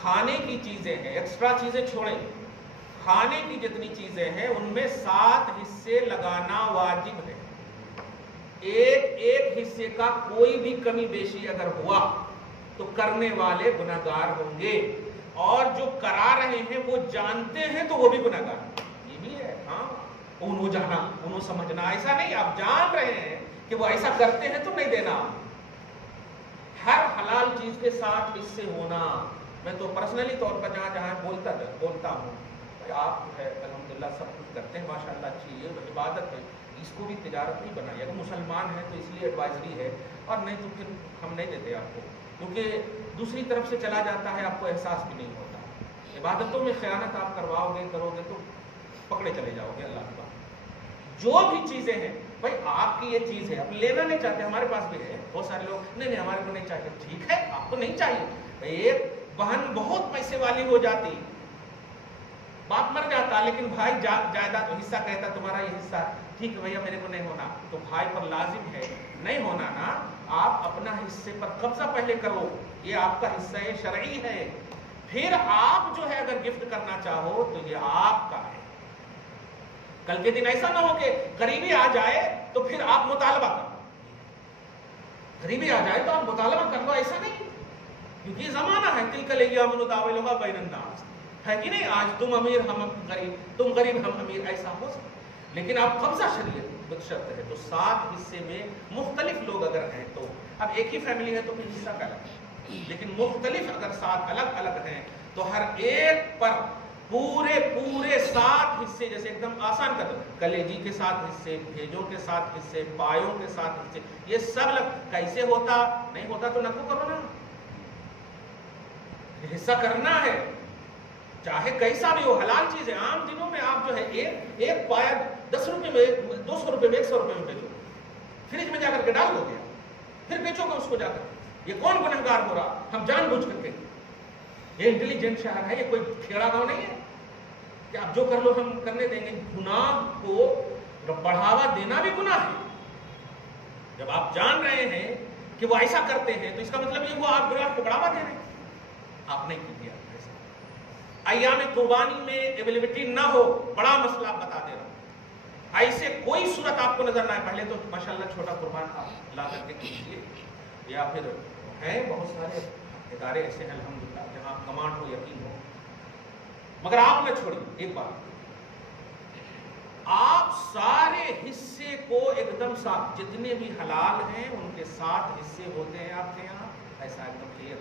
کھانے کی چیزیں ہیں، ایکسٹرا چیزیں چھوڑیں، کھانے کی جتنی چیزیں ہیں ان میں 7 حصے لگانا واجب ہے، ایک حصے کا کوئی بھی کمی بیشی اگر ہوا تو کرنے والے گناہگار ہوں گے، اور جو کرا رہے ہیں وہ جانتے ہیں تو وہ بھی گناہگار، یہ بھی ہے۔ ہاں انہوں جانا انہوں سمجھنا، ایسا نہیں. آپ جان رہے ہیں کہ وہ ایسا کرتے ہیں تو نہیں دینا. ہر حلال چیز کے ساتھ اس سے ہونا. میں تو پرسنلی طور پر جہاں جہاں بولتا ہوں آپ جو ہے الحمدللہ سب کچھ کرتے ہیں ماشاءاللہ، اچھی ہے عبادت ہے، اس کو بھی تجارت نہیں بنائی. اگر مسلمان ہیں تو اس لیے ایڈوائزری ہے، اور نہیں تو پھر ہم نہیں دیتے آپ کو، کیونکہ دوسری طرف سے چلا جاتا ہے، آپ کو احساس بھی نہیں ہوتا. عبادتوں میں خیانت آپ کرواؤ گے کرو گے تو پکڑے چلے جاؤ گے. اللہ کا جو بھی چیزیں ہیں بھائی آپ کی یہ چیز ہے، آپ لینا نہیں چاہتے، ہمارے پاس بھی ہے بہت سارے لوگ نہیں ہمارے کو نہیں چاہیے. ٹھیک ہے آپ کو نہیں چاہیے. ایک بہن بہت پیسے والی ہو جاتی، باپ مر جاتا، لیکن بھائی جائیداد حصہ کہتا تمہارا یہ حصہ، ٹھیک ہے بھیا میرے کو نہیں ہونا، تو بھائی پر لازم ہے نہیں ہونا نا. آپ اپنا حصے پر قبضہ پہلے کرو، یہ آپ کا حصہ ہے، شرعی ہے. پھر آپ جو ہے اگر گفٹ کرنا چاہو تو یہ آپ کا ہے. کل کے دن ایسا نہ ہو کہ قریبی آ جائے تو پھر آپ مطالبہ کرو. قریبی آ جائے تو آپ مطالبہ کر لو، ایسا نہیں، کیونکہ یہ زمانہ ہے. تلک الایام نداولها بین الناس، ہے کہ نہیں؟ آج تم امیر ہم غریب، تم غریب ہم امیر، ایسا ہو سکتا. لیکن آپ قبضہ شریعت شرط ہے. تو 7 حصے میں مختلف لوگ اگر ہیں تو اب ایک ہی فیملی ہے تو پھر حصہ کا الگ ہے، لیکن مختلف اگر 7 الگ الگ ہیں تو ہر ایک پر پورے 7 حصے، جیسے ایک دم آسان کر دو، کلیجی کے 7 حصے، بھیجوں کے 7 حصے، پایوں کے 7 حصے، یہ سب کیسے ہوتا؟ نہیں ہوتا تو نکو کرو نا، حصہ کرنا ہے چاہے کیسا بھی ہو. حلال چیز ہے. عام دنوں میں آپ جو ہے ایک پایا 10 روپے میں 200 روپے میں 100 روپے میں بیچو، فریج میں جا کر کے ڈال دو گے، پھر بیچو گے اس کو جا کر. یہ کون گنہگار ہو رہا؟ ہم جان بوجھ کر کے. یہ انٹیلیجنٹ شہر ہے، یہ کوئی کھیڑا گاؤں نہیں ہے کہ آپ جو کر لو ہم کرنے دیں گے. گناہ کو بڑھاوا دینا بھی گناہ ہے. جب آپ جان رہے ہیں کہ وہ ایسا کرتے ہیں تو اس کا مطلب یہ ہوا آپ گناہ کو بڑھاوا دے رہے ہیں. آپ نے کی دیا. ایام قربانی میں اویلیبلٹی نہ ہو، بڑا مسئلہ آپ بتا دے رہا ہوں. ایسے کوئی صورت آپ کو نظر نہ آئے. پہلے تو ماشاءاللہ چھوٹا قربان آپ لا کر کے کیجیے، یا پھر ہیں بہت سارے ادارے ایسے ہیں الحمدللہ جہاں کمانڈ ہو، یقین ہو. مگر آپ نہ چھوڑیے ایک بات، آپ سارے حصے کو ایک دم صاف، جتنے بھی حلال ہیں ان کے 7 حصے ہوتے ہیں آپ کے یہاں، ایسا ایک دم کلیئر.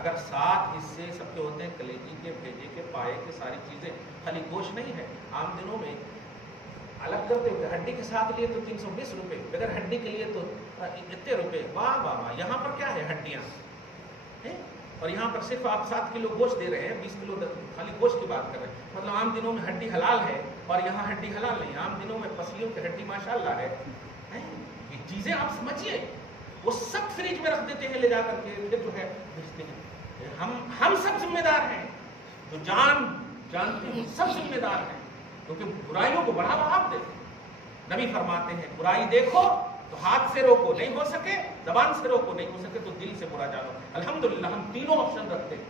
اگر 7 حصے سب کے ہوتے ہیں، کلیجی کے، بھیجے کے، پائے کے، ساری چیزیں، خالی گوشت نہیں ہے. عام دنوں میں الگ کرتے ہوتے ہڈی کے ساتھ لیے تو 320 روپے، بغیر ہڈی کے لیے تو اتنے روپے. واہ واہ واہ. یہاں پر کیا ہے؟ ہڈیاں ہیں، اور یہاں پر صرف آپ 7 کلو گوشت دے رہے ہیں، 20 کلو خالی گوشت کی بات کر رہے ہیں. مطلب عام دنوں میں ہڈی حلال ہے اور یہاں ہڈی حلال نہیں. عام دنوں میں پسلیوں کی ہڈی ماشاءاللہ ہے. یہ چیزیں آپ سمجھیے، وہ سب فریج میں رکھ دیتے ہیں لے جا کر کے، پھر جو ہے بھیجتے ہیں. ہم سب ذمہ دار ہیں، تو جانتے ہیں سب ذمہ دار ہیں، کیونکہ برائیوں کو بڑھاوا آپ دیتے. نبی فرماتے ہیں برائی دیکھو تو ہاتھ سے روکو، نہیں ہو سکے زبان سے روکو، نہیں ہو سکے تو دل سے برا جانو. الحمدللہ ہم تینوں آپشن رکھتے ہیں،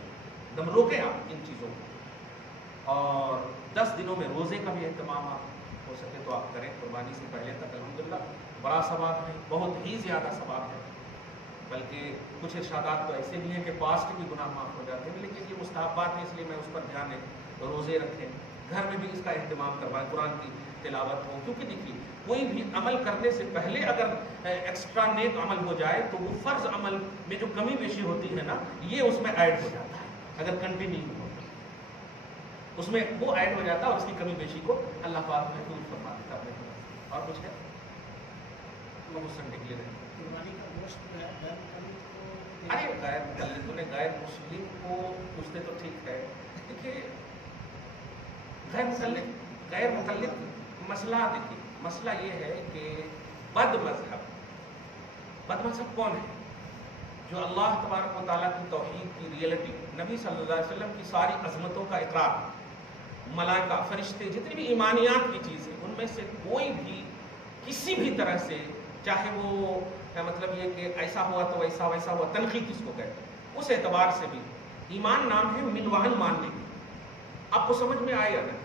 دم روکیں آپ ان چیزوں کو. اور 10 دنوں میں روزے کا بھی اہتمام آپ ہو سکے تو آپ کریں قربانی سے پہلے تک. الحمدللہ بڑا ثواب ہے، بہت ہی زیادہ ثواب ہے. بلکہ کچھ ارشادات تو ایسے بھی ہیں کہ پاسٹ بھی گناہ معاف ہو جاتے ہیں، لیکن یہ مستحبات ہیں اس لیے میں اس پر دھیان دیں. روزے رکھیں، گھر میں بھی اس کا اہتمام کروائیں، قرآن کی تلاوت ہو. کیونکہ دیکھیے کوئی بھی عمل کرنے سے پہلے اگر ایکسٹرا نیک عمل ہو جائے تو وہ فرض عمل میں جو کمی بیشی ہوتی ہے نا، یہ اس میں ایڈ ہو جاتا ہے. اگر کنٹینیو ہو اس میں وہ ایڈ ہو جاتا ہے، اور اس کی کمی بیشی کو اللہ پاک محفوظ فرما دیتا ہے. اور کچھ ہے سنڈے کے لیے ارے غیر متعلق نے غیر مسلم کو پوچھتے تو ٹھیک ہے. دیکھیے غیر متعلق مسئلہ، دیکھیے مسئلہ یہ ہے کہ بد مذہب کون ہے؟ جو اللہ تبارک و تعالیٰ کی توحید کی ریئلٹی، نبی صلی اللہ علیہ وسلم کی ساری عظمتوں کا اقرار، ملائکہ، فرشتے، جتنی بھی ایمانیات کی چیزیں، ان میں سے کوئی بھی کسی بھی طرح سے، چاہے وہ مطلب یہ کہ ایسا ہوا تو ویسا ہوا، تنقید کس کو کہتے ہیں، اس اعتبار سے بھی ایمان نام ہے منوہن ماننے کی. آپ کو سمجھ میں آئے یا نہیں؟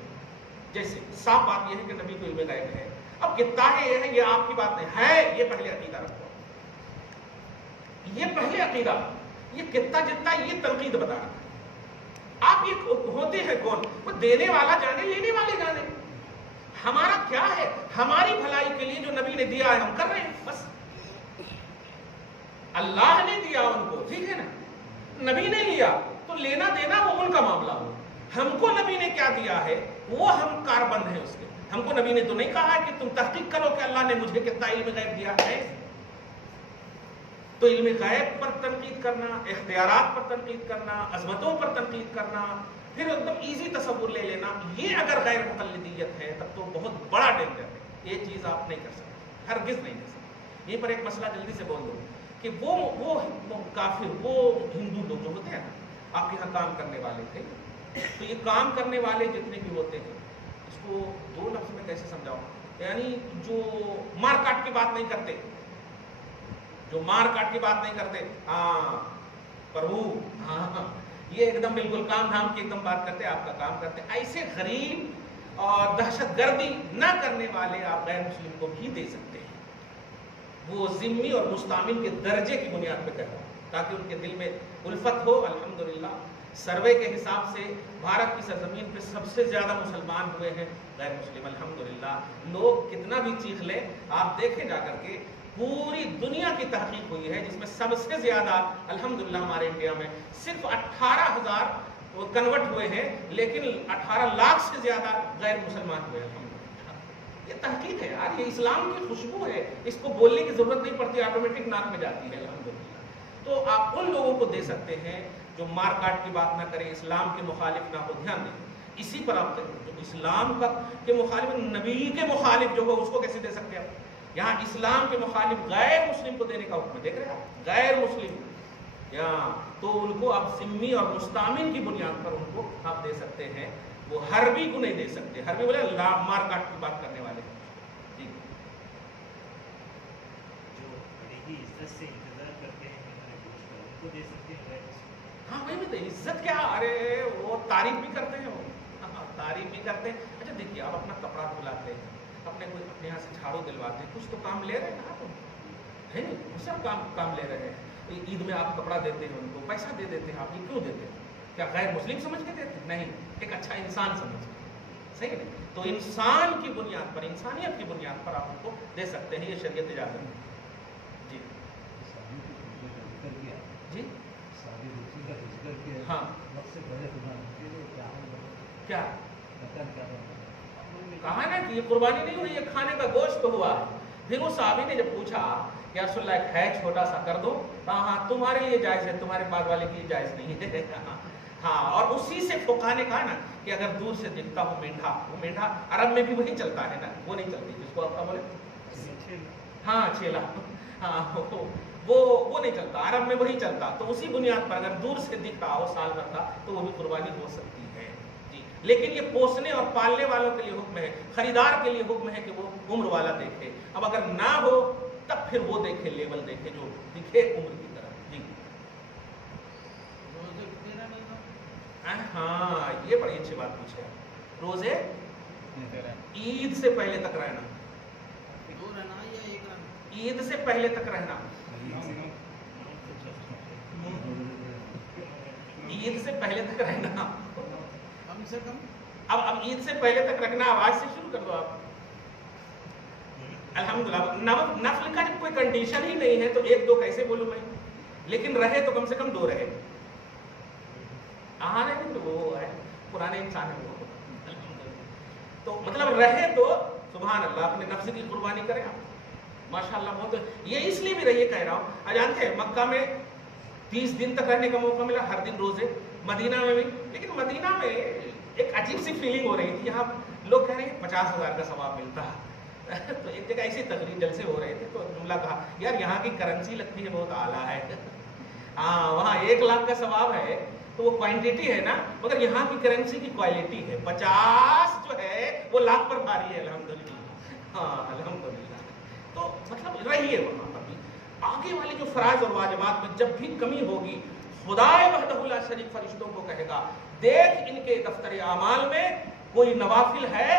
جیسے صاف بات یہ ہے کہ نبی کو علم غیب ہے. اب کتنا ہے یہ ہے، یہ آپ کی بات نہیں ہے، یہ پہلے عقیدہ رکھو، یہ پہلے عقیدہ. یہ کتنا جتنا یہ تنقید بتانا. آپ یہ ہوتے ہیں کون؟ وہ دینے والا جانے، لینے والے جانے. ہمارا کیا ہے؟ ہماری بھلائی کے لیے جو نبی نے دیا ہے ہم کر رہے ہیں بس. اللہ نے دیا ان کو، ٹھیک ہے نا، نبی نے لیا تو لینا دینا وہ ان کا معاملہ ہو. ہم کو نبی نے کیا دیا ہے وہ ہم کاربند ہیں اس کے. ہم کو نبی نے تو نہیں کہا کہ تم تحقیق کرو کہ اللہ نے مجھے کتنا علم غیب دیا ہے. تو علم غیب پر تنقید کرنا، اختیارات پر تنقید کرنا، عظمتوں پر تنقید کرنا، پھر ایک دم ایزی تصور لے لینا، یہ اگر غیر مقلدیت ہے تب تو بہت بڑا ڈینجر ہے. یہ چیز آپ نہیں کر سکتے، ہرگز نہیں کر سکتے. یہیں پر ایک مسئلہ جلدی سے بول دوں کہ وہ کافر، وہ ہندو لوگ جو ہوتے ہیں نا، آپ کے یہاں کام کرنے والے تھے، تو یہ کام کرنے والے جتنے بھی ہوتے ہیں اس کو دو لفظ میں کیسے سمجھاؤں، یعنی جو مار کاٹ کی بات نہیں کرتے، جو مار کاٹ کی بات نہیں کرتے، ہاں پربھو، ہاں یہ ایک دم بالکل کام دھام کی ایک دم بات کرتے، آپ کا کام کرتے. ایسے غریب اور دہشت گردی نہ کرنے والے آپ غیر مسلم کو بھی دے سکتے ہیں. وہ ذمی اور مستعمل کے درجے کی بنیاد پہ کہتا ہوں تاکہ ان کے دل میں الفت ہو. الحمدللہ سروے کے حساب سے بھارت کی سرزمین پہ سب سے زیادہ مسلمان ہوئے ہیں غیر مسلم. الحمدللہ لوگ کتنا بھی چیخ لیں، آپ دیکھیں جا کر کے پوری دنیا کی تحقیق ہوئی ہے جس میں سب سے زیادہ الحمدللہ ہمارے انڈیا میں صرف 18,000 کنورٹ ہوئے ہیں، لیکن 18 لاکھ سے زیادہ غیر مسلمان ہوئے. الحمدللہ یہ تحقیق ہے یار، یہ اسلام کی خوشبو ہے، اس کو بولنے کی ضرورت نہیں پڑتی، آٹومیٹک ناک میں جاتی ہے. الحمدللہ تو آپ ان لوگوں کو دے سکتے ہیں جو مار کاٹ کی بات نہ کریں، اسلام کے مخالف نہ ہو. دھیان دیں اسی پر آپ جو اسلام کا کے مخالف، نبی کے مخالف جو ہو اس کو کیسے دے سکتے ہیں آپ؟ یہاں اسلام کے مخالف غیر مسلم کو دینے کا حکم دیکھ رہے ہیں آپ، غیر مسلم یہاں تو ان کو آپ ذمی اور مستعمل کی بنیاد پر ان کو آپ دے سکتے ہیں. وہ حربی کو نہیں دے سکتے. حربی بولے مار کاٹ کی بات کرنے والے. جی جو بڑی ہی عزت سے انتظار کرتے ہیں ان کو دے سکتے ہیں. ہاں وہی بھی عزت کیا، ارے وہ تعریف بھی کرتے ہیں، وہ تعریف بھی کرتے ہیں. اچھا دیکھیے آپ اپنا کپڑا دھلاتے ہیں، اپنے کوئی اپنے یہاں سے جھاڑو دلواتے ہیں، کچھ تو کام لے رہے ہیں نا آپ، ہے نہیں سب کام لے رہے ہیں. عید میں آپ کپڑا دیتے ہیں، ان کو پیسہ دے دیتے ہیں، آپ یہ کیوں دیتے ہیں؟ کیا غیر مسلم سمجھ کے دیتے ہیں؟ نہیں، ایک اچھا انسان سمجھ کے. صحیح ہے. تو انسان کی بنیاد پر، انسانیت کی بنیاد پر آپ ان کو دے سکتے ہیں، یہ شریعت اجازت ہے. جی جی ہاں کیا کہا نا کہ یہ قربانی نہیں ہوئی، یہ کھانے کا گوشت تو ہوا ہے. پھر وہ صحابی نے جب پوچھا کہ رسول اللہ ایک ہے چھوٹا سا کر دو، ہاں تمہارے لیے جائز ہے، تمہارے بعد والے کے لیے جائز نہیں ہے. ہاں اور اسی سے فقہا نے کہا نا کہ اگر دور سے دکھتا ہو میٹھا، وہ میٹھا عرب میں بھی وہی چلتا ہے نا، وہ نہیں چلتی جس کو آپ کا بولے ہاں چھیلا، ہاں وہ نہیں چلتا، عرب میں وہی چلتا. تو اسی بنیاد پر اگر دور سے دکھ رہا ہو سال بھر کا تو وہ بھی قربانی ہو سکتی ہے. جی لیکن یہ پوسنے اور پالنے والوں کے لیے حکم ہے، خریدار کے لیے حکم ہے کہ وہ عمر والا دیکھے. اب اگر نہ ہو تب پھر وہ دیکھے، لیبل دیکھے جو دکھے عمر کی طرح. جی ہاں یہ بڑی اچھی بات پوچھے. روزے عید سے پہلے تک رہنا، عید سے پہلے تک رہنا، عید سے پہلے تک رہنا، کم سے کم اب عید سے پہلے تک رکھنا. آواز سے شروع کر دو آپ. الحمدللہ نفل کا جب کوئی کنڈیشن ہی نہیں ہے تو ایک دو کیسے بولوں میں، لیکن رہے تو کم سے کم 2 رہے. نہیں تو وہ ہے پرانے انسان ہے وہ، تو مطلب رہے تو سبحان اللہ اپنے نفس کی قربانی کریں آپ. ماشاءاللہ بہت. یہ اس لیے بھی رہیے کہہ رہا ہوں، جانتے ہیں مکہ میں 30 دن تک رہنے کا موقع ملا، ہر دن روزے. مدینہ میں بھی، لیکن مدینہ میں ایک عجیب سی فیلنگ ہو رہی تھی. یہاں لوگ کہہ رہے ہیں 50,000 کا ثواب ملتا ہے. تو ایک جگہ ایسی تقریر جلسے ہو رہے تھے تو جملہ کہا یار یہاں کی کرنسی لگتی ہے بہت اعلیٰ ہے. ہاں وہاں 1 لاکھ کا ثواب ہے تو وہ کوانٹٹی ہے نا، مگر یہاں کی کرنسی کی کوالٹی ہے. 50 جو ہے وہ لاکھ پر بھاری ہے. الحمدللہ ہاں الحمدللہ. تو مطلب رہیے وہاں پر بھی. آگے والے جو فرائض اور واجبات میں جب بھی کمی ہوگی، خدائے وحدہ لا شریک فرشتوں کو کہے گا دیکھ ان کے دفتر اعمال میں کوئی نوافل ہے.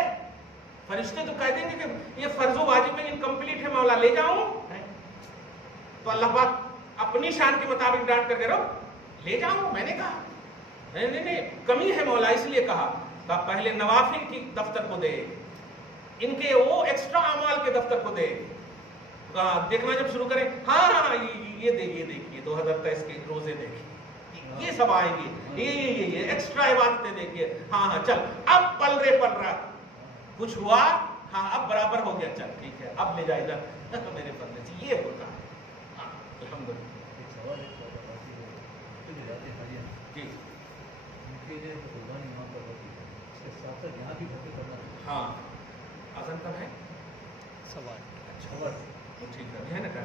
فرشتے تو کہہ دیں گے کہ یہ فرض و واجب میں انکمپلیٹ ہے، مولا لے جاؤں. تو اللہ پاک اپنی شان کے مطابق ڈانٹ کر کے رہو لے جاؤں. میں نے کہا نہیں کمی ہے مولا، اس لیے کہا پہلے نوافل کی دفتر کو دے. ان کے وہ ایکسٹرا اعمال کے دفتر کو دے دیکھنا جب شروع کریں، ہاں یہ دیکھیے 2023 کے روزے دیکھیے، یہ سب آئیں گے، یہ ایکسٹرا عبادتیں دیکھیے، ہاں چل اب پل رہا کچھ ہوا، ہاں اب برابر ہو گیا، چل ٹھیک ہے اب لے جائے گا میرے پلے سے، یہ ہوتا ہے۔ ہاں الحمدللہ جی ہاں آسان کب ہے سوال، اچھا ٹھیک ہے نا کہ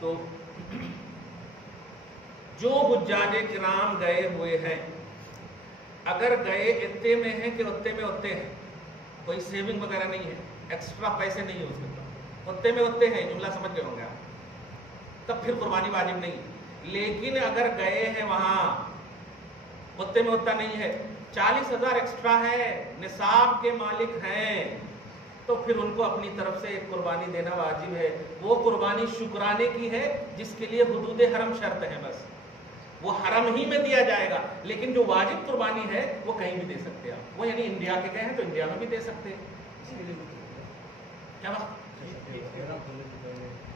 تو جو حجاج کرام گئے ہوئے ہیں اگر گئے اتنے میں ہیں کہ اتنے میں اتنے ہیں، کوئی سیونگ وغیرہ نہیں ہے، ایکسٹرا پیسے نہیں ہے اس کے پاس، اتنے میں اتنے ہیں، جملہ سمجھ گئے ہوں گے آپ، تب پھر قربانی واجب نہیں۔ لیکن اگر گئے ہیں وہاں اتنے میں اتنا نہیں ہے، 40,000 ایکسٹرا ہے، نصاب کے مالک ہیں، تو پھر ان کو اپنی طرف سے ایک قربانی دینا واجب ہے۔ وہ قربانی شکرانے کی ہے جس کے لیے حدود حرم شرط ہے، بس وہ حرم ہی میں دیا جائے گا، لیکن جو واجب قربانی ہے وہ کہیں بھی دے سکتے ہیں آپ، وہ یعنی انڈیا کے گئے ہیں تو انڈیا میں بھی دے سکتے ہیں، کیا وقت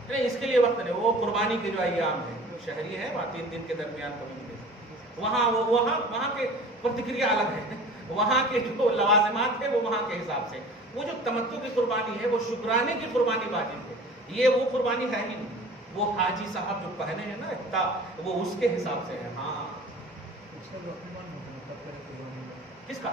نہیں اس کے لیے وقت نہیں، وہ قربانی کے جو ایام ہیں شہری ہے وہاں 3 دن کے درمیان کبھی بھی دے سکتے ہیں، وہاں کے پرتکریا الگ ہے، وہاں کے جو لوازمات ہیں وہ وہاں کے حساب سے، وہ جو تمتع کی قربانی ہے وہ شکرانے کی قربانی واجب ہے، یہ وہ قربانی ہے ہی نہیں، وہ حاجی صاحب جو پہنے ہیں نا اقتا وہ اس کے حساب سے ہے۔ ہاں کس کا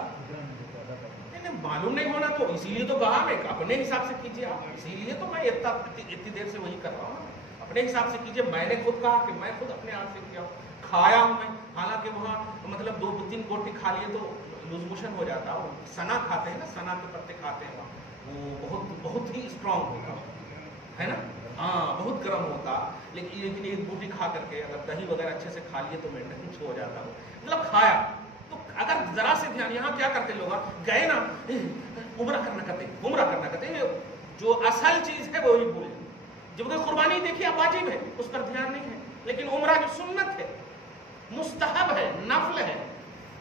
نہیں معلوم نہیں ہونا، تو اسی لیے تو کہا میں اپنے حساب سے کیجیے آپ، اسی لیے تو میں اتنی دیر سے وہی کر رہا ہوں، اپنے حساب سے کیجیے۔ میں نے خود کہا کہ میں خود اپنے ہاتھ سے کیا ہوں، کھایا ہوں میں، حالانکہ وہاں مطلب 2-3 گوٹی کھا لیے تو لوز موشن ہو جاتا، وہ سنا کھاتے ہیں نا، سنا کے پتے کھاتے ہیں وہاں، وہ بہت ہی اسٹرانگ ہوتا ہے نا، ہاں بہت گرم ہوتا، لیکن ایک بوٹی کھا کر کے اگر دہی وغیرہ اچھے سے کھا لیے تو مینٹینس ہو جاتا ہو، مطلب کھایا تو اگر ذرا سے دھیان، یہاں کیا کرتے لوگ گئے نا عمرہ کرنا کرتے جو اصل چیز ہے وہی بھولے، جب کہ قربانی دیکھیے اب واجب ہے اس پر دھیان نہیں ہے، لیکن عمرہ جو سنت ہے مستحب ہے نفل ہے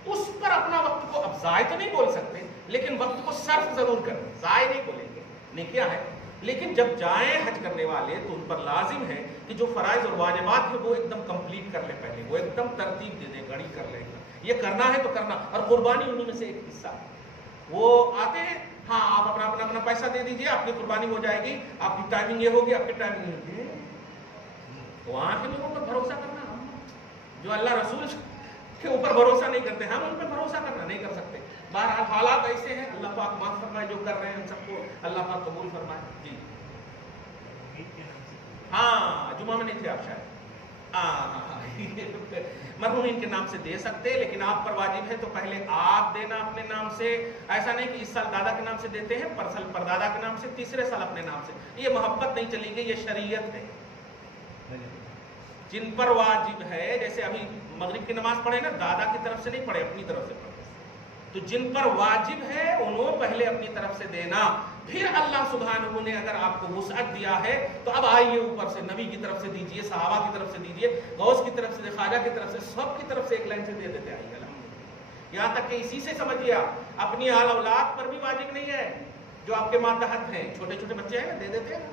اس پر اپنا وقت کو اب ضائع تو نہیں بول سکتے لیکن وقت کو صرف ضرور کریں، ضائع نہیں بولیں گے، نہیں کیا ہے، لیکن جب جائیں حج کرنے والے تو ان پر لازم ہے کہ جو فرائض اور واجبات ہیں وہ ایک دم کمپلیٹ کر لیں، پہلے وہ ایک دم ترتیب دے دیں، گھڑی کر لیں، یہ کرنا ہے تو کرنا، اور قربانی انہوں میں سے ایک حصہ ہے۔ وہ آتے ہیں ہاں آپ اپنا پیسہ دے دیجئے آپ کی قربانی ہو جائے گی، آپ کی ٹائمنگ یہ ہوگی، آپ کی ٹائمنگ یہ ہوگی، وہاں کے لوگوں پر بھروسہ کرنا، جو اللہ رسول کے اوپر بھروسہ نہیں کرتے ہم ان پہ بھروسہ کرنا نہیں کر سکتے۔ بہرحال حالات ایسے ہیں، اللہ پاک معاف فرمائے جو کر رہے ہیں ہم سب کو اللہ پاک قبول فرمائے۔ جی ہاں جمعہ میں نہیں تھے آپ شاید، مرحومین کے نام سے دے سکتے، لیکن آپ پر واجب ہے تو پہلے آپ دینا اپنے نام سے، ایسا نہیں کہ اس سال دادا کے نام سے دیتے ہیں پردادا کے نام سے، تیسرے سال اپنے نام سے، یہ محبت نہیں چلی گئی، یہ شریعت ہے۔ جن پر واجب ہے جیسے ابھی مغرب کی نماز پڑھے نا دادا کی طرف سے نہیں پڑھے اپنی طرف سے پڑھے، تو جن پر واجب ہے انہوں پہلے اپنی طرف سے دینا، پھر اللہ سبحانہ نے اگر آپ کو وسعت دیا ہے تو اب آئیے اوپر سے نبی کی طرف سے دیجئے، صحابہ کی طرف سے دیجئے، غوث کی طرف سے، خواجہ کی طرف سے، سب کی طرف سے ایک لائن سے دے دیتے آئیے الحمدللہ، یہاں تک کہ اسی سے سمجھیے آپ اپنی آل اولاد پر بھی واجب نہیں ہے، جو آپ کے ماتحت ہیں چھوٹے چھوٹے بچے ہیں دے دیتے ہیں،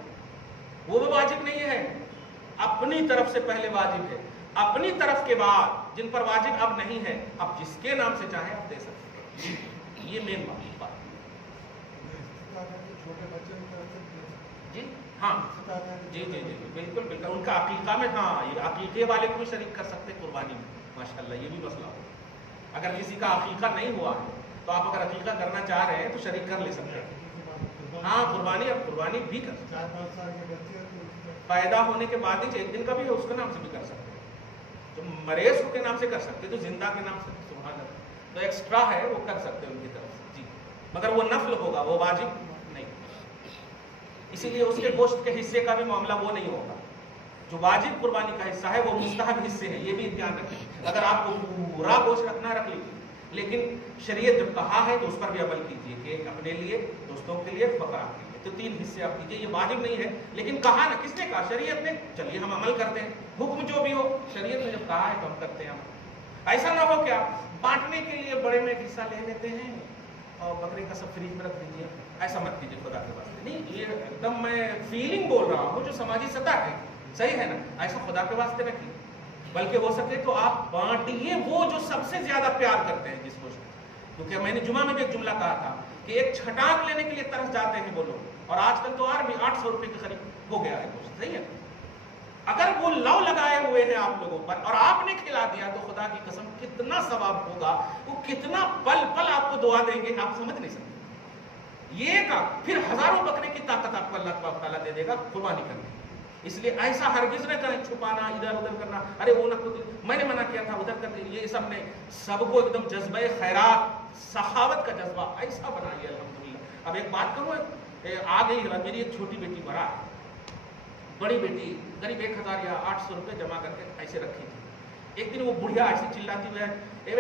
وہ بھی واجب نہیں ہے، اپنی طرف سے پہلے واجب ہے، اپنی طرف کے بعد جن پر واجب اب نہیں ہے اب جس کے نام سے چاہے آپ دے سکتے ہیں، یہ مین بات۔ جی ہاں جی بالکل ان کا عقیقہ میں، ہاں یہ عقیقے والے کو بھی شریک کر سکتے قربانی میں، ماشاءاللہ یہ بھی مسئلہ ہو، اگر کسی کا عقیقہ نہیں ہوا ہے تو آپ اگر عقیقہ کرنا چاہ رہے ہیں تو شریک کر لے سکتے ہیں، ہاں قربانی بھی کر سکتے ہیں، پیدا ہونے کے بعد ہی 1 دن کا بھی ہے اس کے نام سے بھی کر سکتے ہیں، تو مریض کے نام سے کر سکتے تو زندہ کے نام سے سبحان اللہ، تو ایکسٹرا ہے وہ کر سکتے ہیں ان کی طرف سے جی، مگر وہ نفل ہوگا وہ واجب نہیں، اسی لیے اس کے گوشت کے حصے کا بھی معاملہ وہ نہیں ہوگا، جو واجب قربانی کا حصہ ہے وہ مستحب حصے ہیں، یہ بھی دھیان رکھیں، اگر آپ کو پورا گوشت رکھنا رکھ لیجیے، لیکن شریعت جب کہا ہے تو اس پر بھی عمل کیجیے کہ اپنے لیے، دوستوں کے لیے، فقراء کے لیے، تو 3 حصے آپ کیجیے، یہ واجب نہیں ہے لیکن کہا نا، کس نے کہا؟ شریعت نے، چلیے ہم عمل کرتے ہیں، حکم جو بھی ہو شریعت نے جب کہا ہے تو ہم کرتے ہیں، ایسا نہ ہو کیا بانٹنے کے لیے بڑے میں حصہ لے لیتے ہیں، اور بکرے کا سب فریج میں رکھ دیجیے، ایسا مت کیجیے خدا کے واسطے. نہیں، یہ ایک دم میں فیلنگ بول رہا ہوں جو سماجی سطح ہے، صحیح ہے نا، ایسا خدا کے واسطے رکھیے. بلکہ ہو سکے تو آپ بانٹیے وہ جو سب سے زیادہ پیار کرتے ہیں جس کو. کیونکہ میں نے جمعہ میں بھی ایک جملہ کہا تھا کہ ایک چھٹانک لینے کے لیے ترس جاتے ہیں وہ لوگ، اور آج کل تو اور بھی 800 روپے کے قریب ہو گیا ہے گوشت، صحیح ہے. اگر وہ لو لگائے ہوئے ہیں آپ لوگوں پر اور آپ نے کھلا دیا تو خدا کی قسم کتنا ثواب ہوگا، وہ کتنا پل پل آپ کو دعا دیں گے آپ سمجھ نہیں سکتے. یہ کا پھر ہزاروں بکرے کی طاقت آپ کو اللہ تبارک تعالیٰ دے دے گا قربانی کرنے. اس لیے ایسا ہرگز نہ کریں، چھپانا، ادھر ادھر کرنا، ارے وہ نہ میں نے منع کیا تھا ادھر کر دیں. یہ سب نے سب کو ایک دم جذبہ خیرات، سخاوت کا جذبہ ایسا بنائیے الحمدللہ. اب ایک بات کہوں، آ گئی میری ایک چھوٹی بیٹی برا، بڑی بیٹی قریب 1000 یا 800 روپے جمع کر کے ایسے رکھی تھی. ایک دن وہ بڑھیا ایسے چلاتی ہوئے اے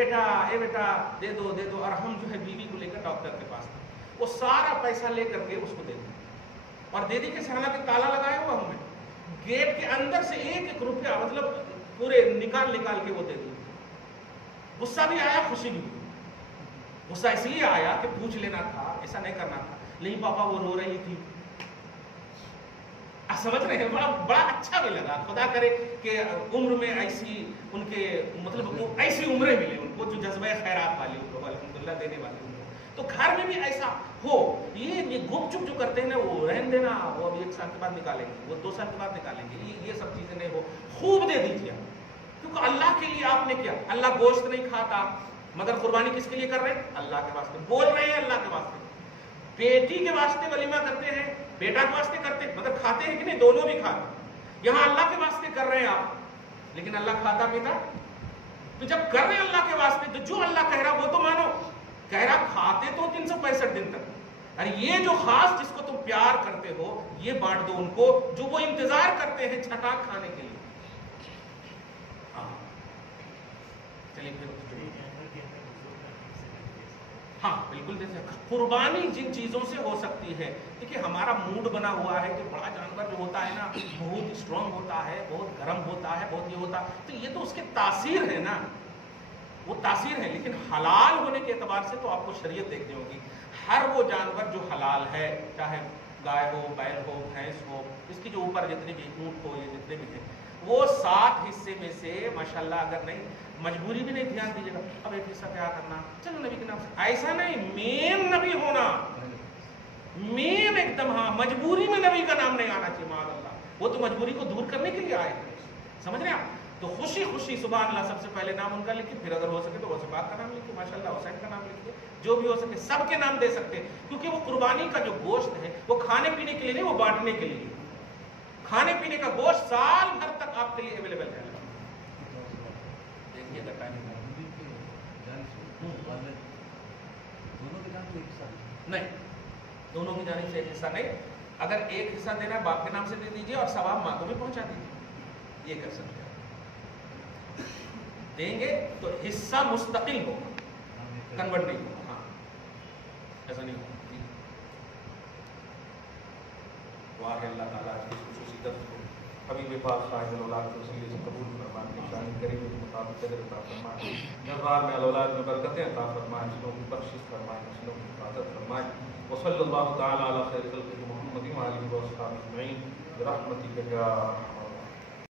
بیٹا دے دو دے دو، اور ہم جو ہے بیوی کو لے کر ڈاکٹر کے پاس تھے. وہ سارا پیسہ لے کر کے اس کو دے دی، اور دے دی کہ سہنا کے تالا لگایا ہوا ہمیں، گیٹ کے اندر سے 1-1 روپیہ مطلب پورے نکال کے وہ دے دی. غصہ بھی آیا، خوشی بھی ہوئی. غصہ اس لیے آیا کہ پوچھ لینا تھا، ایسا نہیں کرنا تھا. نہیں پاپا وہ رو رہی تھی. آپ سمجھ رہے ہیں، بڑا اچھا بھی لگا. خدا کرے کہ عمر میں ایسی ان کے مطلب ایسی عمریں ملے ان کو جو جذبہ خیرات والی ان کو الحمدللہ دینے والی ان کو. تو گھر میں بھی ایسا ہو. یہ گپ چپ جو کرتے ہیں نا، وہ رہن دینا، وہ ابھی 1 سال کے بعد نکالیں گے، وہ 2 سال کے بعد نکالیں گے. یہ سب چیزیں نہیں ہو، خوب دے دیجیے. کیونکہ اللہ کے لیے آپ نے کیا، اللہ گوشت نہیں کھاتا، مگر قربانی کس کے لیے کر رہے ہیں؟ اللہ کے واسطے. بول رہے ہیں اللہ کے واسطے. بیٹی کے واسطے ولیمہ کرتے ہیں، بیٹا کے واسطے کرتے ہیں، مگر کھاتے ہیں کہ نہیں؟ دونوں بھی کھاتے ہیں. یہاں اللہ کے واسطے کر رہے ہیں آپ، لیکن اللہ کھاتا پیتا. تو جب کر رہے ہیں اللہ کے واسطے تو جو اللہ کہہ رہا وہ تو مانو. کہہ رہا کھاتے تو 365 دن تک. ارے یہ جو خاص جس کو تم پیار کرتے ہو یہ بانٹ دو ان کو، جو وہ انتظار کرتے ہیں چھٹاک کھانے کے لیے. چلیے پھر ہاں بالکل دے سکتے. قربانی جن چیزوں سے ہو سکتی ہے، دیکھیے ہمارا موڈ بنا ہوا ہے کہ بڑا جانور جو ہوتا ہے نا بہت اسٹرانگ ہوتا ہے، بہت گرم ہوتا ہے، بہت یہ ہوتا ہے، تو یہ تو اس کی تاثیر ہے نا، وہ تاثیر ہے. لیکن حلال ہونے کے اعتبار سے تو آپ کو شریعت دیکھنی ہوگی. ہر وہ جانور جو حلال ہے، چاہے گائے ہو، بیل ہو، بھینس ہو، اس کی جو اوپر جتنے بھی اونٹ ہو، یہ جتنے بھی ہیں، وہ 7 حصے میں سے ماشاءاللہ اگر نہیں، مجبوری بھی نہیں، دھیان دیجیے گا اب 1 حصہ کیا کرنا، چلو نبی کے نام سے، ایسا نہیں. مین نبی ہونا، مین ایک دم. ہاں مجبوری میں نبی کا نام نہیں آنا چاہیے، معاذ اللہ. وہ تو مجبوری کو دور کرنے کے لیے آئے ہیں، سمجھ رہے ہیں آپ. تو خوشی خوشی سبحان اللہ سب سے پہلے نام ان کا لکھیے، پھر اگر ہو سکے تو وسبات کا نام لکھیے، ماشاء اللہ حسین کا نام لکھیے، جو بھی ہو سکے سب کے نام دے سکتے ہیں. کیونکہ وہ قربانی کا جو گوشت ہے وہ کھانے پینے کے لیے نہیں، وہ بانٹنے کے لیے. کھانے پینے کا گوشت سال بھر تک آپ کے لیے اویلیبل ہے. دیکھیے گا ٹائم نہیں، دونوں کی جانب سے ایک حصہ نہیں. اگر ایک حصہ دینا ہے باپ کے نام سے دے دیجیے اور ثواب ماں کو بھی پہنچا دیجیے. یہ کر سکتے ہیں. دیں گے تو حصہ مستقل ہوگا، کنورٹ نہیں ہوگا. ہاں ایسا نہیں ہوگا. واہ اللہ تعالیٰ کی خصوصی درد کو حبیب پاک صاحب الاولاد کے وسیلے سے قبول فرمائے، نشانی کریم کے مطابق قدر عطا فرمائے، دربار میں اولاد میں برکتیں عطا فرمائے، نسلوں کی بخشش فرمائے، نسلوں کی حفاظت فرمائے. وصلی اللہ تعالی علی خیر خلقہ محمد و آلہ و اصحابہ اجمعین برحمتک یا